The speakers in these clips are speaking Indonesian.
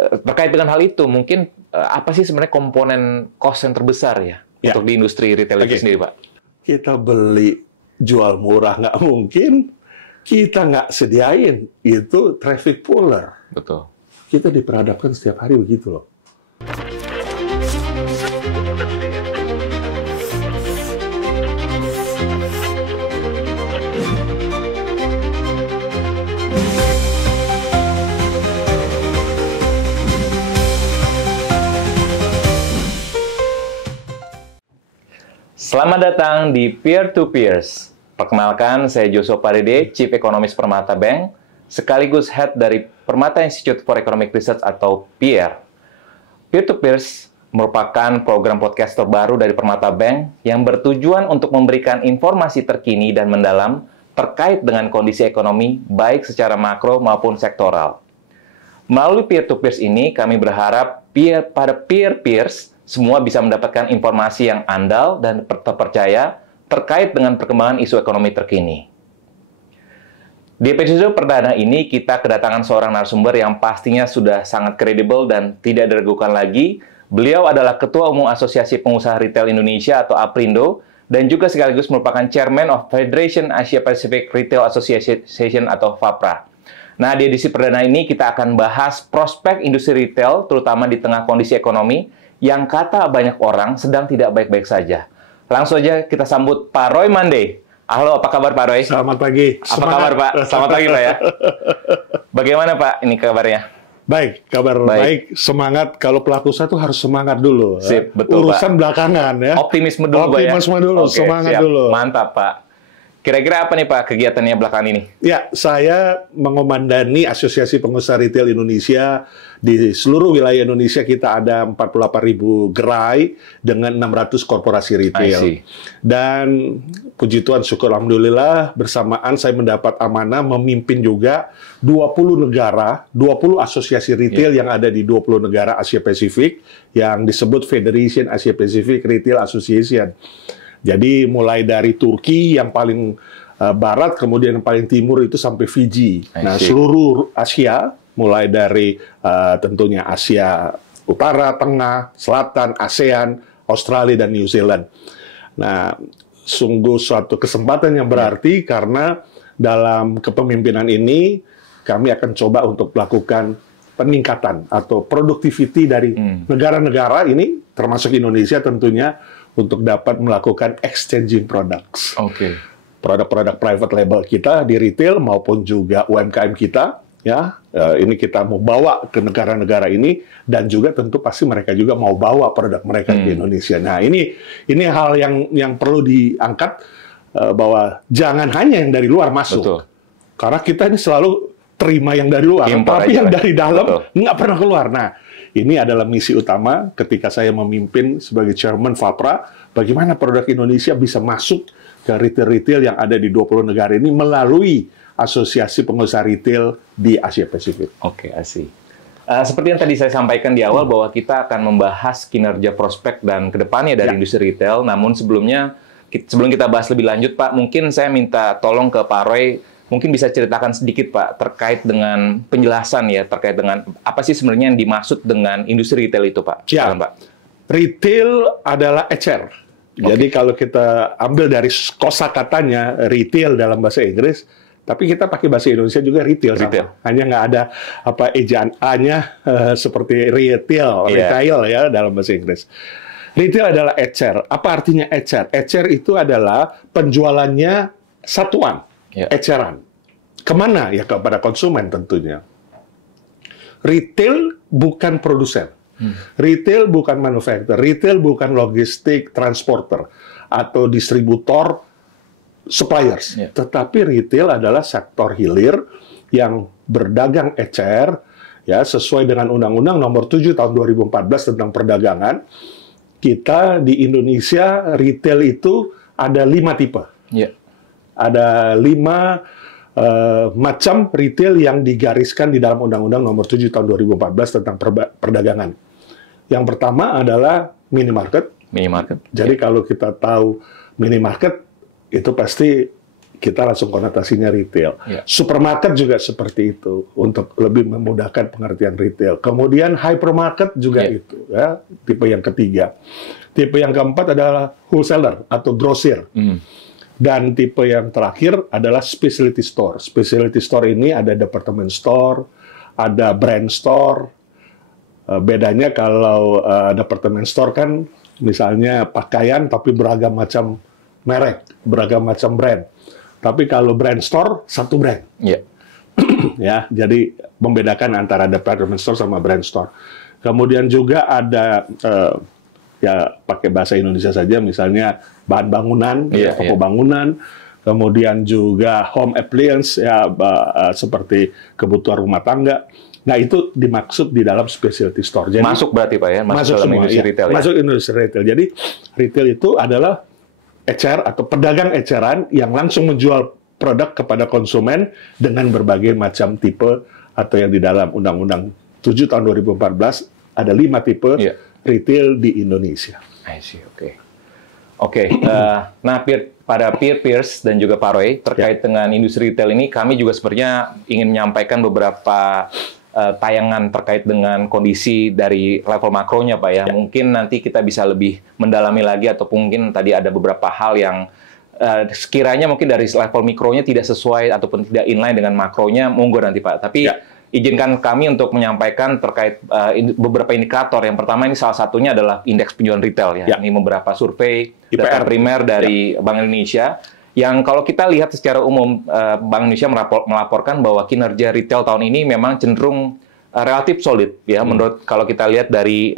terkait dengan hal itu, mungkin apa sih sebenarnya komponen cost yang terbesar ya untuk di industri retail itu sendiri, Pak? Kita beli jual murah nggak mungkin, kita nggak sediain, itu traffic puller. Betul. Kita diperhadapkan setiap hari begitu loh. Selamat datang di Peer to Peers. Perkenalkan, saya Joshua Parede, Chief Economist Permata Bank, sekaligus Head dari Permata Institute for Economic Research atau PIER. Peer to Peers merupakan program podcast terbaru dari Permata Bank yang bertujuan untuk memberikan informasi terkini dan mendalam terkait dengan kondisi ekonomi, baik secara makro maupun sektoral. Melalui Peer to Peers ini, kami berharap pada peer-peers semua bisa mendapatkan informasi yang andal dan terpercaya terkait dengan perkembangan isu ekonomi terkini. Di episode perdana ini, kita kedatangan seorang narasumber yang pastinya sudah sangat kredibel dan tidak diragukan lagi. Beliau adalah Ketua Umum Asosiasi Pengusaha Retail Indonesia atau APRindo, dan juga sekaligus merupakan Chairman of Federation Asia Pacific Retail Association atau FAPRA. Nah, di edisi perdana ini kita akan bahas prospek industri retail, terutama di tengah kondisi ekonomi, yang kata banyak orang sedang tidak baik-baik saja. Langsung aja kita sambut Pak Roy Mande. Halo, apa kabar Pak Roy? Selamat pagi. Apa kabar Pak? Selamat pagi Pak ya. Bagaimana Pak ini kabarnya? Baik, kabar baik. Semangat, kalau pelaku usaha tuh harus semangat dulu. Sip, betul Urusan Pak. Belakangan ya. Optimisme dulu Pak ya? Optimisme dulu, Oke, semangat siap. dulu. Mantap Pak. Kira-kira apa nih Pak kegiatannya belakangan ini? Ya, saya mengomandani Asosiasi Pengusaha Retail Indonesia. Di seluruh wilayah Indonesia kita ada 48.000 gerai dengan 600 korporasi retail. Dan puji Tuhan, syukur alhamdulillah, bersamaan saya mendapat amanah memimpin juga 20 negara, 20 asosiasi retail yang ada di 20 negara Asia Pasifik yang disebut Federation Asia Pacific Retail Association. Jadi mulai dari Turki yang paling barat, kemudian yang paling timur itu sampai Fiji. Nah, seluruh Asia, mulai dari tentunya Asia Utara, Tengah, Selatan, ASEAN, Australia, dan New Zealand. Nah, sungguh suatu kesempatan yang berarti karena dalam kepemimpinan ini kami akan coba untuk melakukan peningkatan atau productivity dari negara-negara ini, termasuk Indonesia tentunya, untuk dapat melakukan exchanging products. Produk-produk private label kita di retail maupun juga UMKM kita, ya, ini kita mau bawa ke negara-negara ini, dan juga tentu pasti mereka juga mau bawa produk mereka ke Indonesia. Nah, ini hal yang perlu diangkat, bahwa jangan hanya yang dari luar masuk. Betul. Karena kita ini selalu terima yang dari luar, tapi yang dari dalam nggak pernah keluar. Nah, ini adalah misi utama ketika saya memimpin sebagai Chairman FAPRA, bagaimana produk Indonesia bisa masuk ke retail-retail yang ada di 20 negara ini melalui Asosiasi Pengusaha Retail di Asia Pasifik. Oke, asik. Seperti yang tadi saya sampaikan di awal bahwa kita akan membahas kinerja prospek dan kedepannya dari industri retail. Namun sebelum kita bahas lebih lanjut, Pak, mungkin saya minta tolong ke Pak Roy, mungkin bisa ceritakan sedikit Pak terkait dengan penjelasan ya terkait dengan apa sih sebenarnya yang dimaksud dengan industri retail itu Pak? Ya, Pak. Retail adalah ecer. Jadi kalau kita ambil dari kosakatanya retail dalam bahasa Inggris, tapi kita pakai bahasa Indonesia juga retail. Sama. Hanya nggak ada ejaan A-nya seperti retail ya dalam bahasa Inggris. Retail adalah ecer. Apa artinya ecer? Ecer itu adalah penjualannya satuan. Eceran. Kemana? Ya kepada konsumen tentunya. Retail bukan produsen. Retail bukan manufaktur. Retail bukan logistik, transporter, atau distributor, suppliers. Tetapi retail adalah sektor hilir yang berdagang ecer, ya, sesuai dengan Undang-Undang Nomor 7 Tahun 2014 tentang perdagangan. Kita di Indonesia, retail itu ada 5 tipe. Ada 5 macam retail yang digariskan di dalam Undang-Undang Nomor 7 Tahun 2014 tentang perdagangan. Yang pertama adalah minimarket. Jadi kalau kita tahu minimarket, itu pasti kita langsung konotasinya retail. Supermarket juga seperti itu untuk lebih memudahkan pengertian retail. Kemudian hypermarket juga itu, ya, tipe yang ketiga. Tipe yang keempat adalah wholesaler atau grosir. Dan tipe yang terakhir adalah specialty store. Specialty store ini ada department store, ada brand store. Bedanya kalau department store kan misalnya pakaian tapi beragam macam merek, beragam macam brand. Tapi kalau brand store, satu brand. Ya, jadi membedakan antara department store sama brand store. Kemudian juga ada, ya pakai bahasa Indonesia saja, misalnya bahan bangunan, toko bangunan. Kemudian juga home appliance, ya seperti kebutuhan rumah tangga. Nah, itu dimaksud di dalam specialty store. Jadi, masuk berarti Pak ya? Masuk dalam semua, industri retail. Masuk industri retail. Jadi, retail itu adalah ecer atau pedagang eceran yang langsung menjual produk kepada konsumen dengan berbagai macam tipe, atau yang di dalam Undang-Undang 7 tahun 2014 ada 5 tipe retail di Indonesia. I see, Oke. Nah, pada peers dan juga Pak Roy, terkait dengan industri retail ini, kami juga sebenarnya ingin menyampaikan beberapa tayangan terkait dengan kondisi dari level makronya, Pak ya. Mungkin nanti kita bisa lebih mendalami lagi, ataupun mungkin tadi ada beberapa hal yang sekiranya mungkin dari level mikronya tidak sesuai ataupun tidak inline dengan makronya, monggo nanti Pak. Tapi izinkan kami untuk menyampaikan terkait beberapa indikator. Yang pertama ini salah satunya adalah indeks penjualan retail ya. Ini beberapa survei data primer dari Bank Indonesia. Yang kalau kita lihat secara umum, Bank Indonesia melaporkan bahwa kinerja retail tahun ini memang cenderung relatif solid ya. Menurut kalau kita lihat dari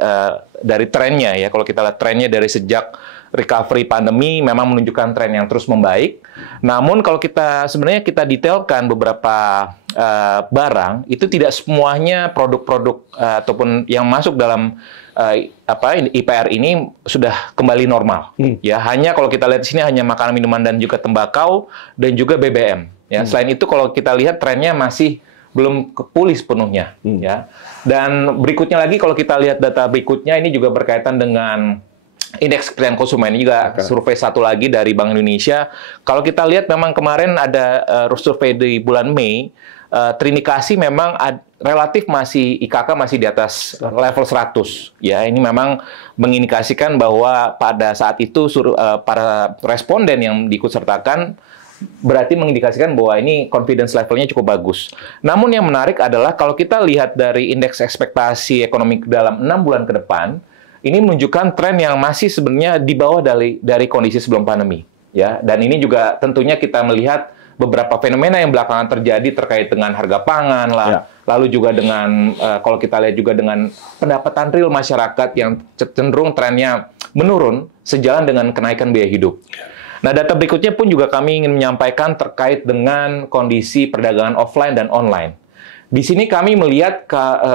trennya ya, kalau kita lihat trennya dari sejak recovery pandemi memang menunjukkan tren yang terus membaik. Namun kalau kita sebenarnya kita detailkan beberapa barang, itu tidak semuanya produk-produk ataupun yang masuk dalam IPR ini sudah kembali normal. Ya, hanya kalau kita lihat di sini hanya makanan, minuman dan juga tembakau dan juga BBM. Ya, selain itu kalau kita lihat trennya masih belum pulih sepenuhnya. Ya, dan berikutnya lagi kalau kita lihat data berikutnya ini juga berkaitan dengan indeks kepercayaan konsumen. Ini juga survei satu lagi dari Bank Indonesia. Kalau kita lihat memang kemarin ada survei di bulan Mei, terindikasi memang relatif masih IKK masih di atas level 100. Ya, ini memang mengindikasikan bahwa pada saat itu para responden yang diikutsertakan berarti mengindikasikan bahwa ini confidence levelnya cukup bagus. Namun yang menarik adalah kalau kita lihat dari indeks ekspektasi ekonomi dalam 6 bulan ke depan, ini menunjukkan tren yang masih sebenarnya di bawah dari kondisi sebelum pandemi. Ya, dan ini juga tentunya kita melihat beberapa fenomena yang belakangan terjadi terkait dengan harga pangan lah, lalu juga dengan kalau kita lihat juga dengan pendapatan real masyarakat yang cenderung trennya menurun sejalan dengan kenaikan biaya hidup. Nah, data berikutnya pun juga kami ingin menyampaikan terkait dengan kondisi perdagangan offline dan online. Di sini kami melihat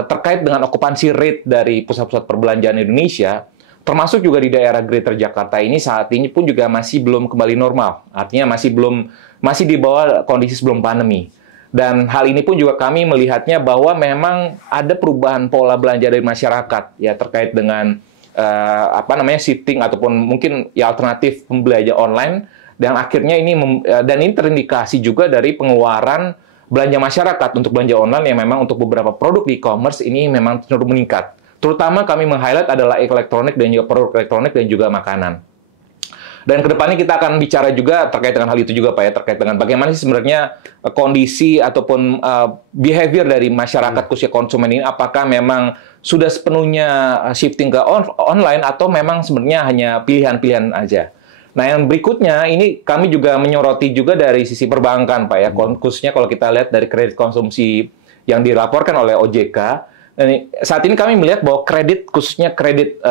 terkait dengan okupansi rate dari pusat-pusat perbelanjaan Indonesia, termasuk juga di daerah Greater Jakarta ini saat ini pun juga masih belum kembali normal. Artinya masih di bawah kondisi sebelum pandemi. Dan hal ini pun juga kami melihatnya bahwa memang ada perubahan pola belanja dari masyarakat ya terkait dengan shifting ataupun mungkin ya alternatif pembelanja online, dan akhirnya ini terindikasi juga dari pengeluaran belanja masyarakat untuk belanja online yang memang untuk beberapa produk di e-commerce ini memang cenderung meningkat. Terutama kami meng-highlight adalah elektronik dan juga produk elektronik dan juga makanan. Dan kedepannya kita akan bicara juga terkait dengan hal itu juga Pak ya, terkait dengan bagaimana sih sebenarnya kondisi ataupun behavior dari masyarakat khususnya konsumen ini, apakah memang sudah sepenuhnya shifting ke online atau memang sebenarnya hanya pilihan-pilihan aja. Nah, yang berikutnya ini kami juga menyoroti juga dari sisi perbankan, Pak ya, khususnya kalau kita lihat dari kredit konsumsi yang dilaporkan oleh OJK. Saat ini kami melihat bahwa kredit, khususnya kredit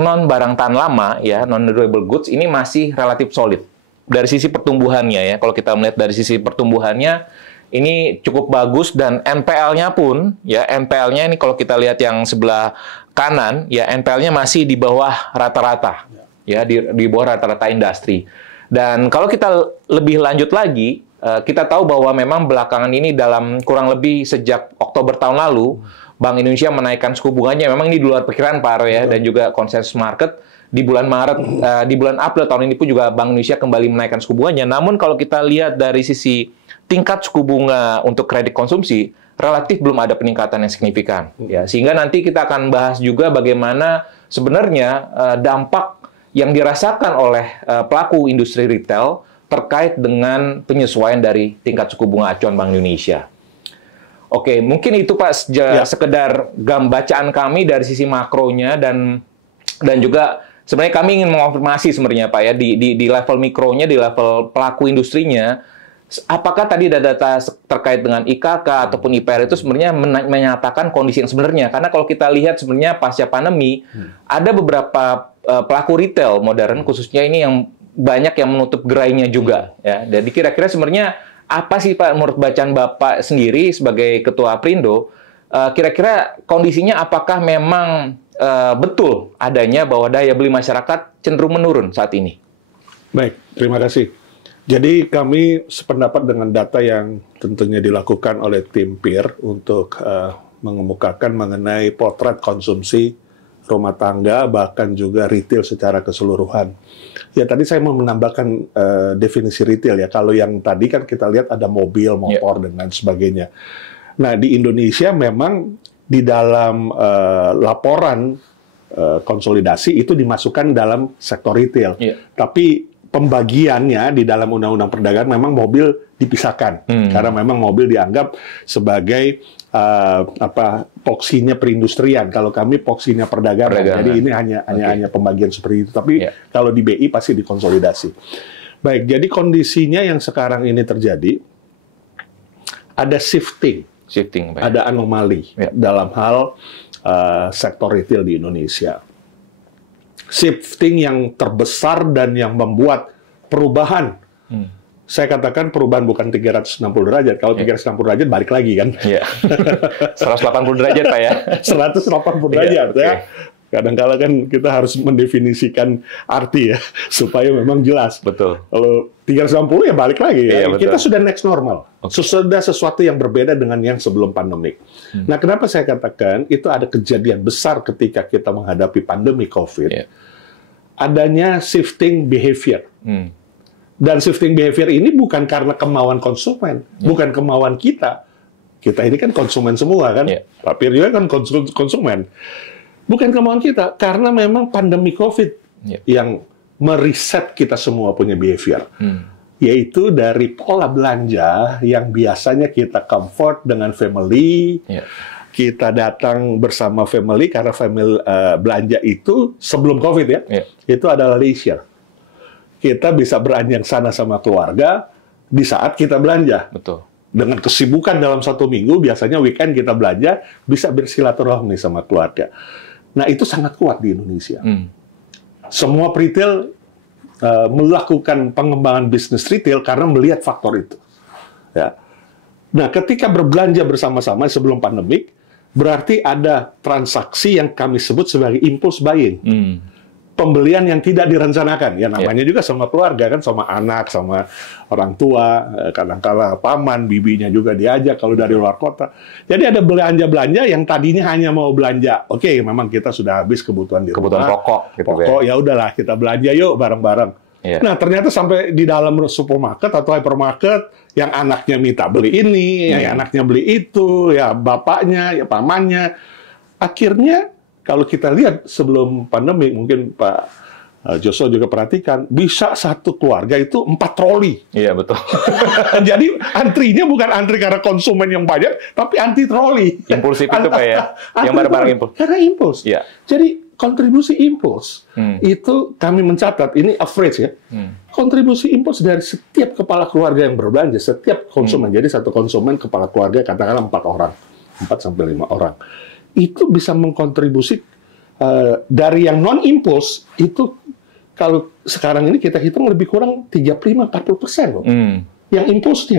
non barang tahan lama, ya, non durable goods ini masih relatif solid dari sisi pertumbuhannya ya. Kalau kita melihat dari sisi pertumbuhannya ini cukup bagus, dan NPL-nya pun ya, NPL-nya ini kalau kita lihat yang sebelah kanan ya, NPL-nya masih di bawah rata-rata. Ya, di bawah rata-rata industri. Dan kalau kita lebih lanjut lagi, kita tahu bahwa memang belakangan ini dalam kurang lebih sejak Oktober tahun lalu, Bank Indonesia menaikkan suku bunganya. Memang ini di luar perkiraan Pak Aro ya, dan juga konsensus market di bulan Maret, di bulan April tahun ini pun juga Bank Indonesia kembali menaikkan suku bunganya. Namun kalau kita lihat dari sisi tingkat suku bunga untuk kredit konsumsi, relatif belum ada peningkatan yang signifikan. Ya, sehingga nanti kita akan bahas juga bagaimana sebenarnya dampak yang dirasakan oleh pelaku industri retail terkait dengan penyesuaian dari tingkat suku bunga acuan Bank Indonesia. Oke, mungkin itu Pak sekedar bacaan kami dari sisi makronya dan juga sebenarnya kami ingin mengonfirmasi sebenarnya Pak ya di level mikronya, di level pelaku industrinya, apakah tadi ada data terkait dengan IKK ataupun IPR itu sebenarnya menyatakan kondisi yang sebenarnya? Karena kalau kita lihat sebenarnya pasca pandemi ada beberapa pelaku retail modern khususnya ini yang banyak yang menutup gerainya juga ya. Jadi kira-kira sebenarnya apa sih Pak menurut bacaan Bapak sendiri sebagai Ketua Aprindo, kira-kira kondisinya apakah memang betul adanya bahwa daya beli masyarakat cenderung menurun saat ini? Baik, terima kasih. Jadi kami sependapat dengan data yang tentunya dilakukan oleh tim PIR untuk mengemukakan mengenai potret konsumsi rumah tangga, bahkan juga retail secara keseluruhan. Ya tadi saya mau menambahkan definisi retail ya. Kalau yang tadi kan kita lihat ada mobil, motor, dan lain sebagainya. Nah di Indonesia memang di dalam laporan konsolidasi itu dimasukkan dalam sektor retail. Tapi pembagiannya di dalam Undang-Undang Perdagangan memang mobil dipisahkan. Karena memang mobil dianggap sebagai poksinya perindustrian. Kalau kami poksinya perdagangan. Jadi ini hanya pembagian seperti itu. Tapi kalau di BI pasti dikonsolidasi. Baik, jadi kondisinya yang sekarang ini terjadi ada shifting, ada anomali dalam hal sektor retail di Indonesia. Shifting yang terbesar dan yang membuat perubahan. Saya katakan perubahan bukan 360 derajat. Kalau 360 derajat balik lagi kan. 180 derajat Pak ya. 180 derajat ya. Kadang-kala kan kita harus mendefinisikan arti ya supaya memang jelas. Betul. Kalau 360 ya balik lagi ya. Kita betul. Sudah next normal. Sudah sesuatu yang berbeda dengan yang sebelum pandemik. Nah, kenapa saya katakan itu ada kejadian besar ketika kita menghadapi pandemi COVID. Adanya shifting behavior. Dan shifting behavior ini bukan karena kemauan konsumen, bukan kemauan kita. Kita ini kan konsumen semua kan, Pak Pir juga kan konsumen. Bukan kemauan kita, karena memang pandemi COVID yang meriset kita semua punya behavior. Yaitu dari pola belanja yang biasanya kita comfort dengan family, kita datang bersama family karena family belanja itu sebelum COVID ya, itu adalah leisure. Kita bisa beranjak sana sama keluarga di saat kita belanja. Betul. Dengan kesibukan dalam satu minggu, biasanya weekend kita belanja, bisa bersilaturahmi sama keluarga. Nah, itu sangat kuat di Indonesia. Semua retail melakukan pengembangan bisnis retail karena melihat faktor itu. Ya. Nah, ketika berbelanja bersama-sama sebelum pandemik, berarti ada transaksi yang kami sebut sebagai impulse buying. Pembelian yang tidak direncanakan, ya namanya juga sama keluarga kan, sama anak, sama orang tua, kadang-kala paman, bibinya juga diajak kalau dari luar kota. Jadi ada belanja-belanja yang tadinya hanya mau belanja, oke, memang kita sudah habis kebutuhan di rumah, kebutuhan pokok, gitu pokok ya udahlah kita belanja yuk bareng-bareng. Nah ternyata sampai di dalam supermarket atau hypermarket, yang anaknya minta beli ini, yang anaknya beli itu, ya bapaknya, ya pamannya, akhirnya kalau kita lihat sebelum pandemi, mungkin Pak Joso juga perhatikan, bisa satu keluarga itu 4 troli. Iya, betul. Jadi antrinya bukan antri karena konsumen yang banyak, tapi anti troli. Impulsif itu Pak ya, yang barang-barang impuls. Karena impuls. Jadi kontribusi impuls, itu kami mencatat, ini average ya, kontribusi impuls dari setiap kepala keluarga yang berbelanja, setiap konsumen, jadi satu konsumen kepala keluarga, katakanlah 4 orang, 4-5 orang. Itu bisa mengkontribusi dari yang non-impuls itu kalau sekarang ini kita hitung lebih kurang 35-40% loh. Yang impulsnya.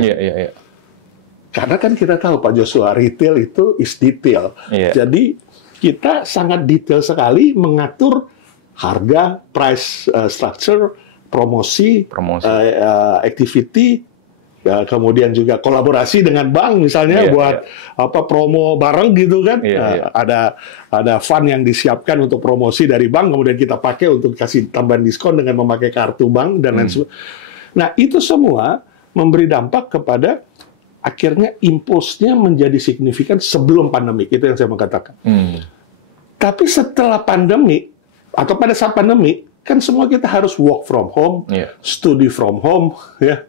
Karena kan kita tahu Pak Joshua, retail itu is detail. Jadi kita sangat detail sekali mengatur harga, price structure, promosi. Activity, Ya, kemudian juga kolaborasi dengan bank misalnya buat promo bareng gitu kan. Ada fund yang disiapkan untuk promosi dari bank, kemudian kita pakai untuk kasih tambahan diskon dengan memakai kartu bank dan lain sebagainya. Nah, itu semua memberi dampak kepada akhirnya impulsnya menjadi signifikan sebelum pandemi. Itu yang saya mau katakan. Tapi setelah pandemi atau pada saat pandemi kan semua kita harus work from home, study from home, ya.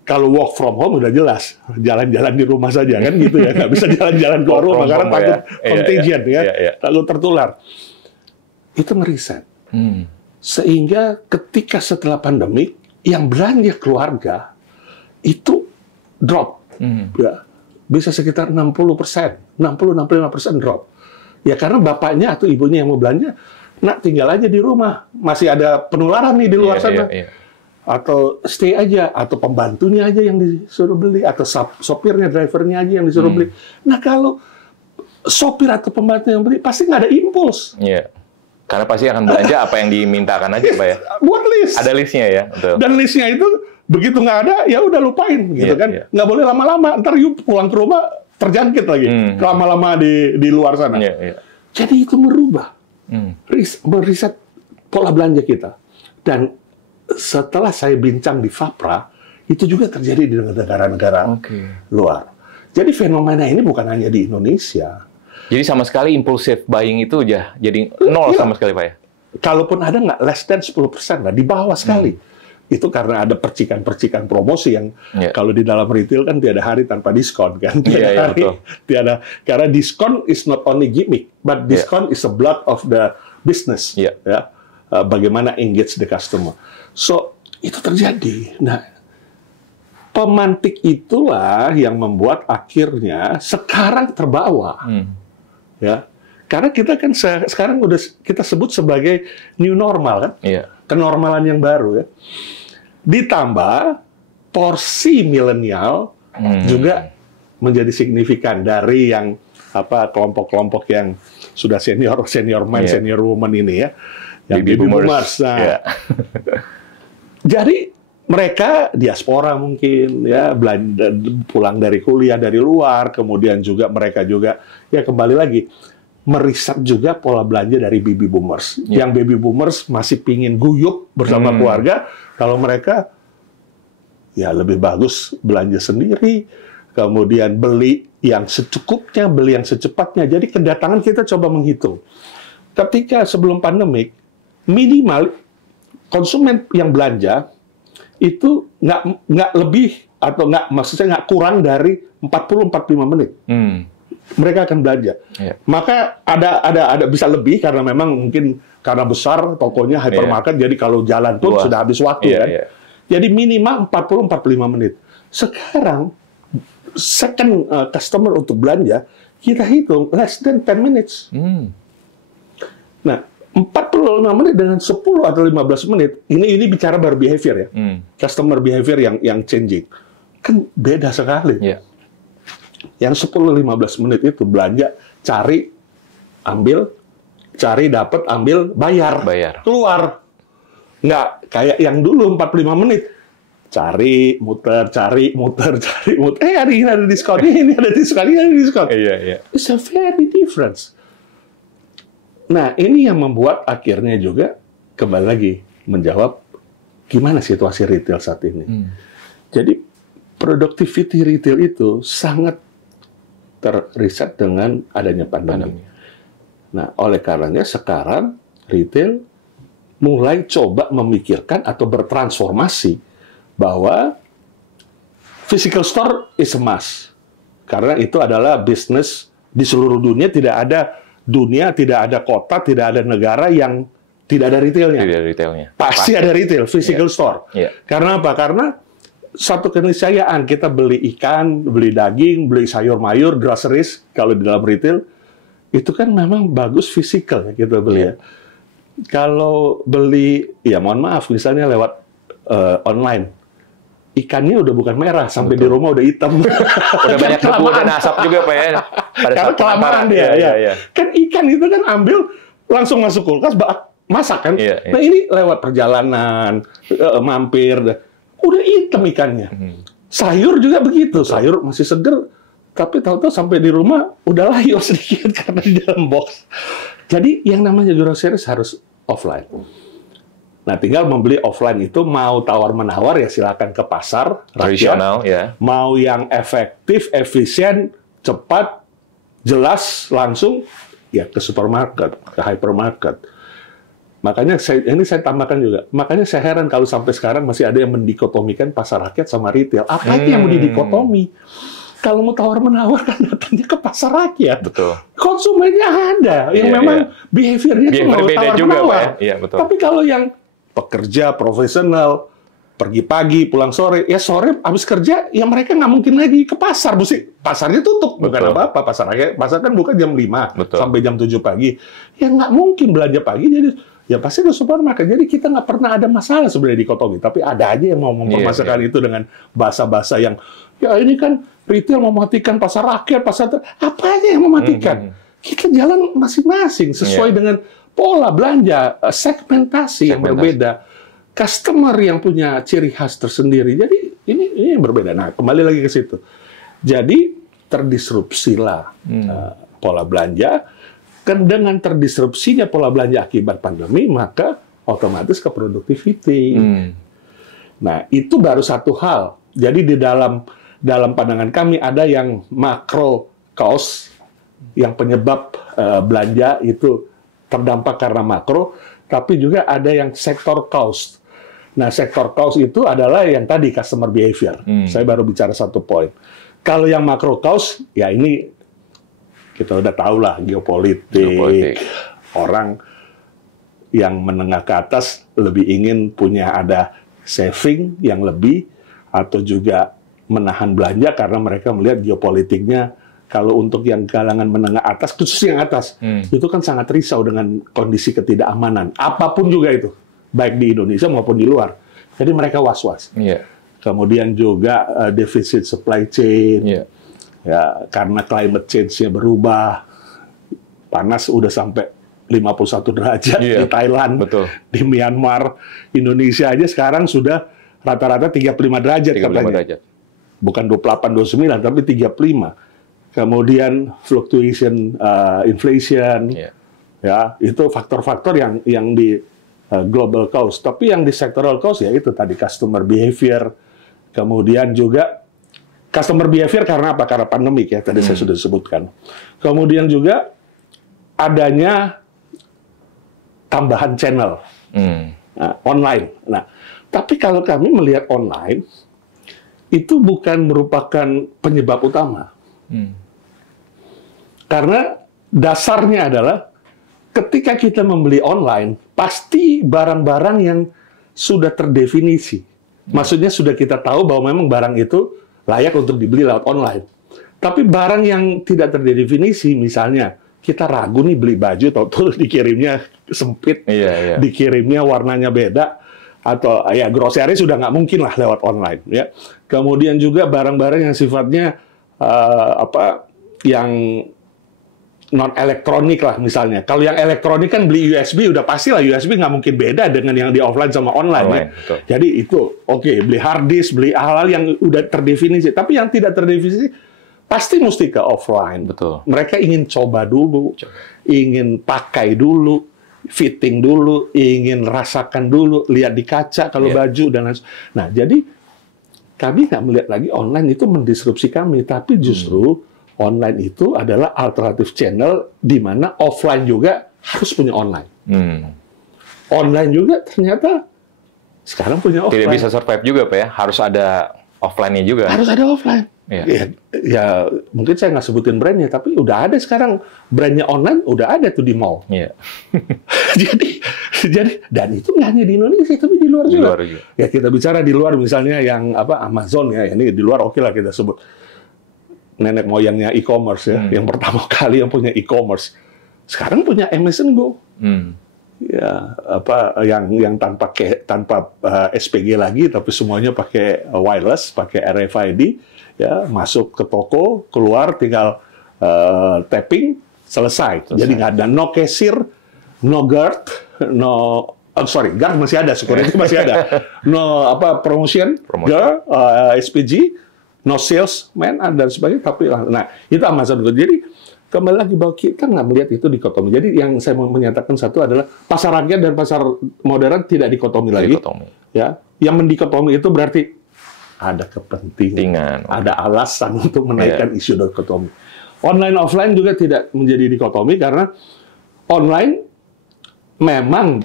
Kalau work from home udah jelas, jalan-jalan di rumah saja kan gitu ya, nggak bisa jalan-jalan keluar rumah karena takut contagion takut tertular. Itu ngeriset. Sehingga ketika setelah pandemi, yang belanja keluarga itu drop, ya, bisa sekitar 60%, 60-65% drop. Ya karena bapaknya atau ibunya yang mau belanja, nak tinggal aja di rumah, masih ada penularan nih di luar sana. Atau stay aja, atau pembantunya aja yang disuruh beli, atau sopirnya, drivernya aja yang disuruh beli. Nah, kalau sopir atau pembantu yang beli, pasti nggak ada impuls. Iya. Karena pasti akan belanja apa yang dimintakan aja, Pak ya. Buat list. Ada listnya ya. Betul. Dan listnya itu, begitu nggak ada, ya udah lupain, gitu kan. Nggak boleh lama-lama, ntar yuk pulang ke rumah, terjangkit lagi. Lama-lama di luar sana. Jadi itu merubah. Meriset pola belanja kita. Dan setelah saya bincang di FAPRA, itu juga terjadi di negara-negara luar. Jadi fenomena ini bukan hanya di Indonesia. Jadi sama sekali impulsive buying itu jadi nol sama sekali, Pak ya? Kalaupun ada nggak less than 10% lah, di bawah sekali. Itu karena ada percikan-percikan promosi yang kalau di dalam retail kan tiada hari tanpa diskon kan. Karena diskon is not only gimmick, but diskon is a blood of the business. Ya. Bagaimana engage the customer. So, itu terjadi. Nah, pemantik itulah yang membuat akhirnya sekarang terbawa. Ya. Karena kita kan sekarang udah kita sebut sebagai new normal kan? Kenormalan yang baru ya. Ditambah porsi milenial juga menjadi signifikan dari yang kelompok-kelompok yang sudah senior man, senior woman ini ya. Yang baby boomers. Nah. Jadi mereka diaspora mungkin ya, belanja pulang dari kuliah dari luar, kemudian juga mereka juga ya kembali lagi meriset juga pola belanja dari baby boomers. Yang baby boomers masih pingin guyup bersama keluarga, kalau mereka ya lebih bagus belanja sendiri, kemudian beli yang secukupnya, beli yang secepatnya. Jadi kedatangan kita coba menghitung. Ketika sebelum pandemik, minimal konsumen yang belanja itu nggak lebih atau maksudnya nggak kurang dari 40-45 menit. Mereka akan belanja. Maka ada bisa lebih karena memang mungkin karena besar tokonya hypermarket, jadi kalau jalan pun sudah habis waktu kan. Jadi minimal 40-45 menit. Sekarang second customer untuk belanja kita hitung less than 10 minutes. Nah, 45 menit dengan 10 atau 15 menit, ini bicara baru behavior ya. Customer behavior yang changing. Kan beda sekali. Yang 10-15 menit itu belanja, cari, ambil, cari, dapat, ambil, bayar. Keluar. Nggak kayak yang dulu 45 menit. Cari, muter, cari, muter. Hari ini ada diskon, ini ada diskon, ini ada diskon. It's a very difference. Nah, ini yang membuat akhirnya juga kembali lagi menjawab gimana situasi retail saat ini. Jadi, productivity retail itu sangat terriset dengan adanya pandemi. Nah, oleh karenanya sekarang retail mulai coba memikirkan atau bertransformasi bahwa physical store is a must. Karena itu adalah bisnis di seluruh dunia, tidak ada kota, tidak ada negara yang tidak ada retailnya. Pasti ada retail, physical store. Karena apa? Karena satu keniscayaan, kita beli ikan, beli daging, beli sayur mayur, groceries, kalau di dalam retail, itu kan memang bagus physical ya kita beli ya. Kalau beli, ya mohon maaf, misalnya lewat online, ikannya udah bukan merah, sampai di rumah udah hitam. Udah banyak debu dan asap juga, Pak ya. Karena kelamaan dia. Kan ikan itu kan ambil, langsung masuk kulkas, masak kan. Nah ini lewat perjalanan, mampir, udah hitam ikannya. Sayur juga begitu, sayur masih seger, tapi tahu-tahu sampai di rumah udah layu sedikit karena di dalam box. Jadi yang namanya groceries harus offline. Nah, tinggal membeli offline itu mau tawar-menawar ya silakan ke pasar tradisional ya. Mau yang efektif, efisien, cepat, jelas, langsung ya ke supermarket, ke hypermarket. Makanya ini saya tambahkan juga. Makanya saya heran kalau sampai sekarang masih ada yang mendikotomikan pasar rakyat sama retail. Apa itu yang mau didikotomi? Kalau mau tawar-menawar kan datangnya ke pasar rakyat. Betul. Konsumennya ada yang memang behavior-nya itu mau tawar-menawar. Ya, betul. Tapi kalau yang pekerja profesional pergi pagi pulang sore, ya sore habis kerja ya mereka nggak mungkin lagi ke pasar, mesti pasarnya tutup. Bukan apa-apa pasar rakyat. Pasar kan buka jam 5 sampai jam 7 pagi. Ya nggak mungkin belanja pagi jadi ya pasti ke supermarket. Jadi kita nggak pernah ada masalah sebenarnya dikotomi. Tapi ada aja yang mau mempermasalahkan itu dengan bahasa-bahasa yang, ya ini kan retail mematikan pasar rakyat, apa aja yang mematikan? Kita jalan masing-masing sesuai dengan pola belanja, segmentasi yang berbeda, customer yang punya ciri khas tersendiri. Jadi ini yang berbeda. Nah, kembali lagi ke situ. Jadi terdisrupsilah pola belanja. Kan dengan terdisrupsinya pola belanja akibat pandemi, maka otomatis ke productivity. Nah, itu baru satu hal. Jadi di dalam pandangan kami ada yang macro cause, yang penyebab belanja itu terdampak karena makro, tapi juga ada yang sektor cause. Nah, sektor cause itu adalah yang tadi customer behavior. Saya baru bicara satu poin. Kalau yang macro cause, ya ini kita udah tahu lah, geopolitik. Orang yang menengah ke atas lebih ingin punya ada saving yang lebih, atau juga menahan belanja karena mereka melihat geopolitiknya. Kalau untuk yang kalangan menengah atas, khusus yang atas, itu kan sangat risau dengan kondisi ketidakamanan. Apapun juga itu, baik di Indonesia maupun di luar. Jadi mereka was-was. Kemudian juga defisit supply chain. Ya, karena climate change-nya berubah, panas udah sampai 51 derajat di Thailand, di Myanmar, Indonesia aja sekarang sudah rata-rata 35 derajat katanya. Bukan 28, 29, tapi 35. Kemudian fluctuation inflation, ya itu faktor-faktor yang di global cause. Tapi yang di sectoral cause ya itu tadi customer behavior, kemudian juga customer behavior karena apa? Karena pandemik ya, tadi saya sudah sebutkan. Kemudian juga adanya tambahan channel online. Nah, tapi kalau kami melihat online, itu bukan merupakan penyebab utama. Karena dasarnya adalah ketika kita membeli online, pasti barang-barang yang sudah terdefinisi. Maksudnya sudah kita tahu bahwa memang barang itu layak untuk dibeli lewat online. Tapi barang yang tidak terdefinisi, misalnya kita ragu nih beli baju, tahu-tahu dikirimnya sempit, dikirimnya warnanya beda, atau ya grocery sudah nggak mungkin lah lewat online. Ya. Kemudian juga barang-barang yang sifatnya yang non elektronik lah misalnya. Kalau yang elektronik kan beli USB udah pasti lah USB nggak mungkin beda dengan yang di offline sama online. Ya. Jadi itu oke, beli hard disk, beli hal-hal yang udah terdefinisi. Tapi yang tidak terdefinisi pasti mesti ke offline. Mereka ingin coba dulu, ingin pakai dulu, fitting dulu, ingin rasakan dulu, lihat di kaca kalau baju dan lain. Nah jadi kami nggak melihat lagi online itu mendisrupsi kami, tapi justru online itu adalah alternatif channel di mana offline juga harus punya online. Online juga ternyata sekarang punya offline. Tidak bisa survive juga, Pak ya? Harus ada offline-nya juga. Harus ada offline. Ya, mungkin saya nggak sebutin brandnya, tapi udah ada sekarang brandnya online, udah ada tuh di mall. jadi dan itu nggak hanya di Indonesia, tapi di luar juga. Ya kita bicara di luar misalnya yang Amazon ya, ini di luar oke lah kita sebut. Nenek moyangnya e-commerce ya, yang pertama kali yang punya e-commerce. Sekarang punya Amazon Go. Ya, yang tanpa SPG lagi, tapi semuanya pakai wireless, pakai RFID, ya, masuk ke toko, keluar tinggal tapping, selesai. Jadi nggak ada no cashier, no guard, no Oh, sorry, GAR masih ada, security masih ada. No promotion, GAR, SPG, no salesman dan sebagainya. Tapi nah itu Amazon Go. Jadi kembali lagi bahwa kita nggak melihat itu dikotomi. Jadi yang saya mau menyatakan satu adalah pasar rakyat dan pasar modern tidak dikotomi lagi. Ya, yang mendikotomi itu berarti ada kepentingan, ada alasan untuk menaikkan isu dikotomi. Online offline juga tidak menjadi dikotomi karena online memang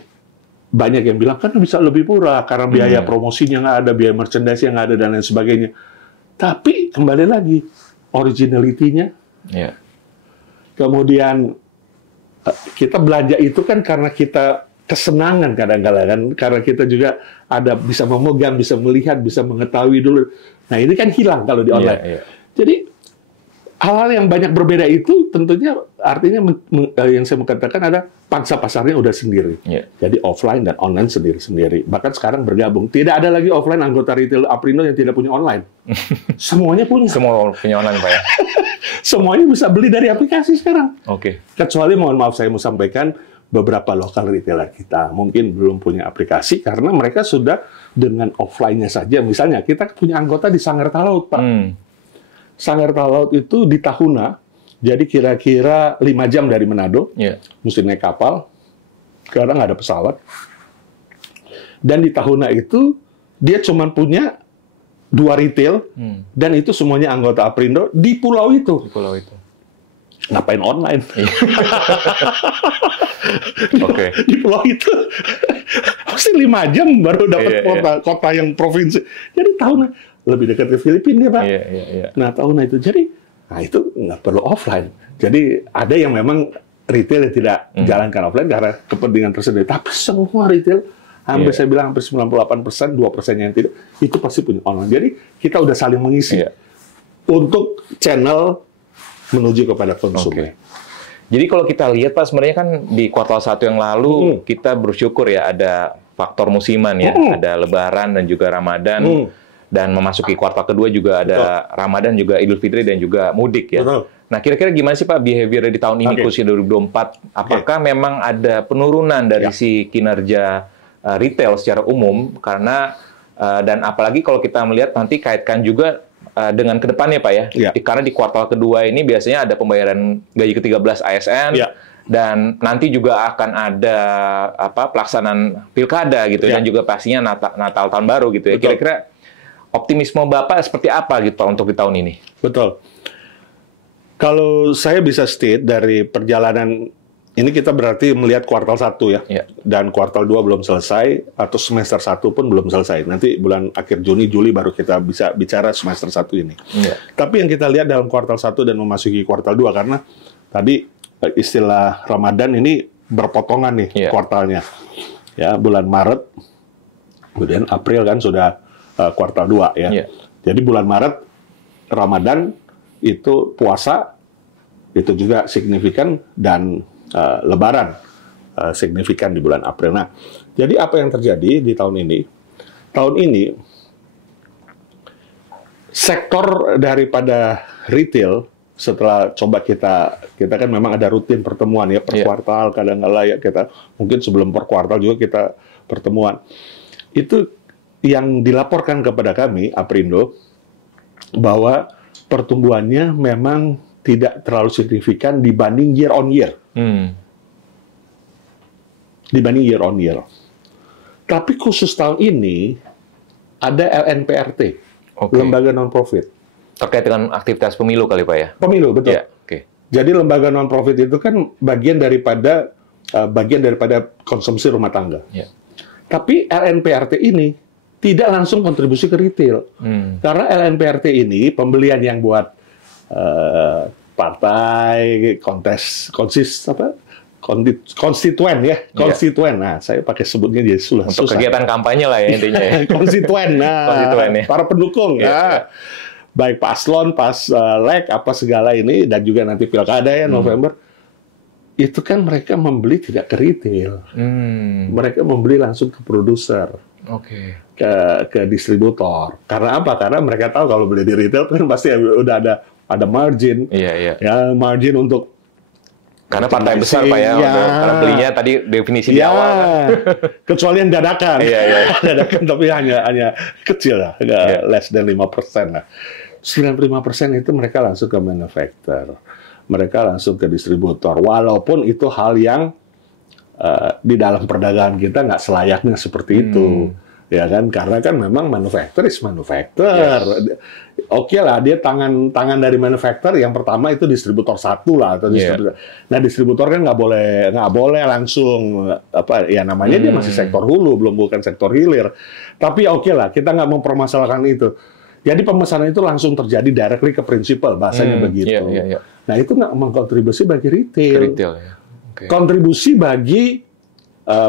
banyak yang bilang kan bisa lebih murah karena biaya promosinya nggak ada, biaya merchandise yang nggak ada dan lain sebagainya. Tapi kembali lagi originality-nya. Kemudian kita belanja itu kan karena kita kesenangan kadang-kadang kan, karena kita juga ada bisa memegang, bisa melihat, bisa mengetahui dulu. Nah ini kan hilang kalau di online. Jadi hal-hal yang banyak berbeda itu tentunya artinya yang saya mau katakan ada pangsa pasarnya udah sendiri. Jadi offline dan online sendiri-sendiri. Bahkan sekarang bergabung. Tidak ada lagi offline anggota retail Aprindo yang tidak punya online. Semuanya punya. Semua punya online, Pak ya? Semuanya bisa beli dari aplikasi sekarang. Oke. Kecuali mohon maaf saya mau sampaikan beberapa lokal retailer kita mungkin belum punya aplikasi karena mereka sudah dengan offline-nya saja. Misalnya kita punya anggota di Sanggar Talaut, Pak. Sanggar Talaut itu di Tahuna, jadi kira-kira 5 jam dari Manado, mesti naik kapal, karena nggak ada pesawat. Dan di Tahuna itu, dia cuma punya 2 retail, dan itu semuanya anggota Aprindo di pulau itu. Di pulau itu. Ngapain online? Oke. Di pulau itu, pasti 5 jam baru dapat kota yang provinsi. Jadi Tahuna lebih dekat ke Filipina, Pak. Nah, Tahuna itu. Jadi, nah itu nggak perlu offline. Jadi, ada yang memang retail yang tidak jalankan offline karena kepentingan tersendiri. Tapi semua retail, hampir saya bilang hampir 98%, 2% yang tidak, itu pasti punya online. Jadi, kita udah saling mengisi untuk channel menuju kepada konsumen. Jadi, kalau kita lihat, Pak, sebenarnya kan di kuartal 1 yang lalu, kita bersyukur ya ada faktor musiman ya. Ada Lebaran dan juga Ramadan. Dan memasuki kuartal kedua juga ada Ramadan, juga Idul Fitri, dan juga mudik ya. Nah, kira-kira gimana sih Pak behavior di tahun ini, khususnya 2024? Apakah memang ada penurunan dari si kinerja retail secara umum? Karena, dan apalagi kalau kita melihat nanti kaitkan juga dengan kedepannya Pak ya. Karena di kuartal kedua ini biasanya ada pembayaran gaji ke-13 ASN, dan nanti juga akan ada pelaksanaan pilkada gitu, dan juga pastinya Natal tahun baru gitu ya. Kira-kira optimisme Bapak seperti apa gitu Pak untuk di tahun ini? Betul. Kalau saya bisa state dari perjalanan ini kita berarti melihat kuartal 1 ya. Dan kuartal 2 belum selesai atau semester 1 pun belum selesai. Nanti bulan akhir Juni, Juli baru kita bisa bicara semester 1 ini. Tapi yang kita lihat dalam kuartal 1 dan memasuki kuartal 2 karena tadi istilah Ramadan ini berpotongan nih kuartalnya. Ya, bulan Maret kemudian April kan sudah kuartal 2 ya. Jadi bulan Maret Ramadan itu puasa itu juga signifikan dan Lebaran signifikan di bulan April. Nah, jadi apa yang terjadi di tahun ini? Tahun ini sektor daripada retail setelah coba kita kan memang ada rutin pertemuan ya per kuartal, kadang-kala ya kita mungkin sebelum per kuartal juga kita pertemuan. Itu yang dilaporkan kepada kami, Aprindo, bahwa pertumbuhannya memang tidak terlalu signifikan dibanding year on year. Dibanding year on year. Tapi khusus tahun ini, ada LNPRT, lembaga non-profit. Terkait dengan aktivitas pemilu kali Pak ya? Pemilu, betul. Jadi lembaga non-profit itu kan bagian daripada konsumsi rumah tangga. Tapi LNPRT ini tidak langsung kontribusi ke retail. Karena LNPRT ini pembelian yang buat partai, konstituen ya, konstituen. Nah, saya pakai sebutnya jadi susah. Untuk kegiatan kampanye lah ya intinya. Konstituen, para pendukung. Baik paslon, lek, apa segala ini, dan juga nanti pilkada ya November. Itu kan mereka membeli tidak ke retail. Mereka membeli langsung ke produser. Ke distributor. Karena apa? Karena mereka tahu kalau beli di retail kan pasti udah ada margin. Ya, margin untuk Karena partai besar Pak ya, karena belinya tadi definisi di awal kan. Kecuali yang dadakan. Iya. Dadakan tapi hanya kecil lah, less than 5% lah. 95% itu mereka langsung ke manufacturer. Mereka langsung ke distributor. Walaupun itu hal yang di dalam perdagangan kita nggak selayaknya seperti itu. Ya kan, karena kan memang manufacturer is manufacturer. Yes. Oke lah, dia tangan dari manufacturer yang pertama itu distributor satu lah atau distributor. Nah, distributor kan nggak boleh langsung ya namanya dia masih sektor hulu, belum bukan sektor hilir. Tapi oke lah, kita nggak mempermasalahkan itu. Jadi pemesanan itu langsung terjadi directly ke principal, bahasanya begitu. Nah, itu nggak mengkontribusi bagi retail. Kontribusi bagi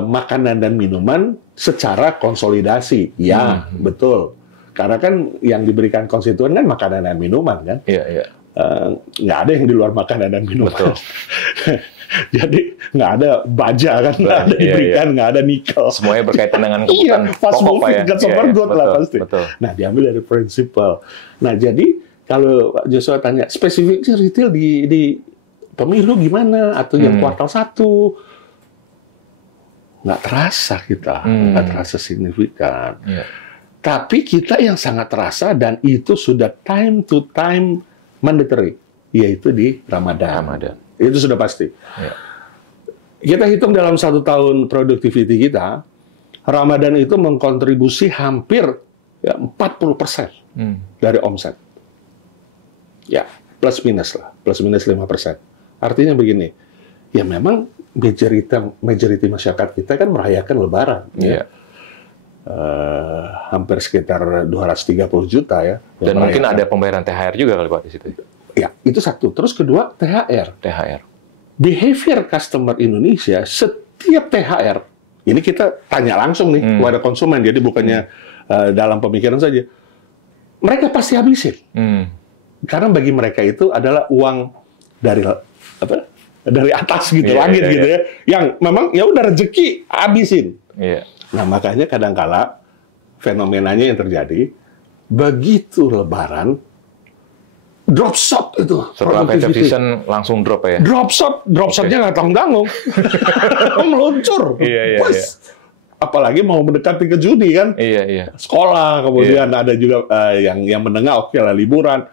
makanan dan minuman secara konsolidasi, betul. Karena kan yang diberikan konstituen kan makanan dan minuman kan. Nggak ada yang di luar makanan dan minuman. Betul. Jadi nggak ada baja kan, nggak ada diberikan, nggak ada nikel. Semuanya berkaitan dengan kebutuhan pokok Pak ya. Consumer good lah pasti. Betul. Nah, diambil dari prinsipal. Nah, jadi kalau Joshua tanya spesifiknya retail di pemilu gimana atau yang kuartal 1, nggak terasa kita, nggak terasa signifikan. Tapi kita yang sangat terasa dan itu sudah time to time mandatory, yaitu di Ramadan. Itu sudah pasti. Kita hitung dalam 1 tahun productivity kita, Ramadan itu mengkontribusi hampir 40% dari omset. Ya, plus minus 5%. Artinya begini, ya memang majority masyarakat kita kan merayakan Lebaran. Hampir sekitar 230 juta ya. Dan mungkin ada pembayaran THR juga kali Pak di situ. Ya, itu satu. Terus kedua, THR. Behavior customer Indonesia setiap THR, ini kita tanya langsung nih kepada konsumen, jadi bukannya dalam pemikiran saja. Mereka pasti habisin. Karena bagi mereka itu adalah uang dari atas gitu, langit gitu ya. Yang memang ya udah rezeki habisin. Nah, makanya kadang-kala fenomenanya yang terjadi begitu Lebaran drop shot itu. Setelah festive season langsung drop ya. Drop shotnya nggak tanggung-tanggung. Meluncur. Apalagi mau mendekati ke Juni kan. Sekolah, kemudian ada juga yang menengah oke lah liburan.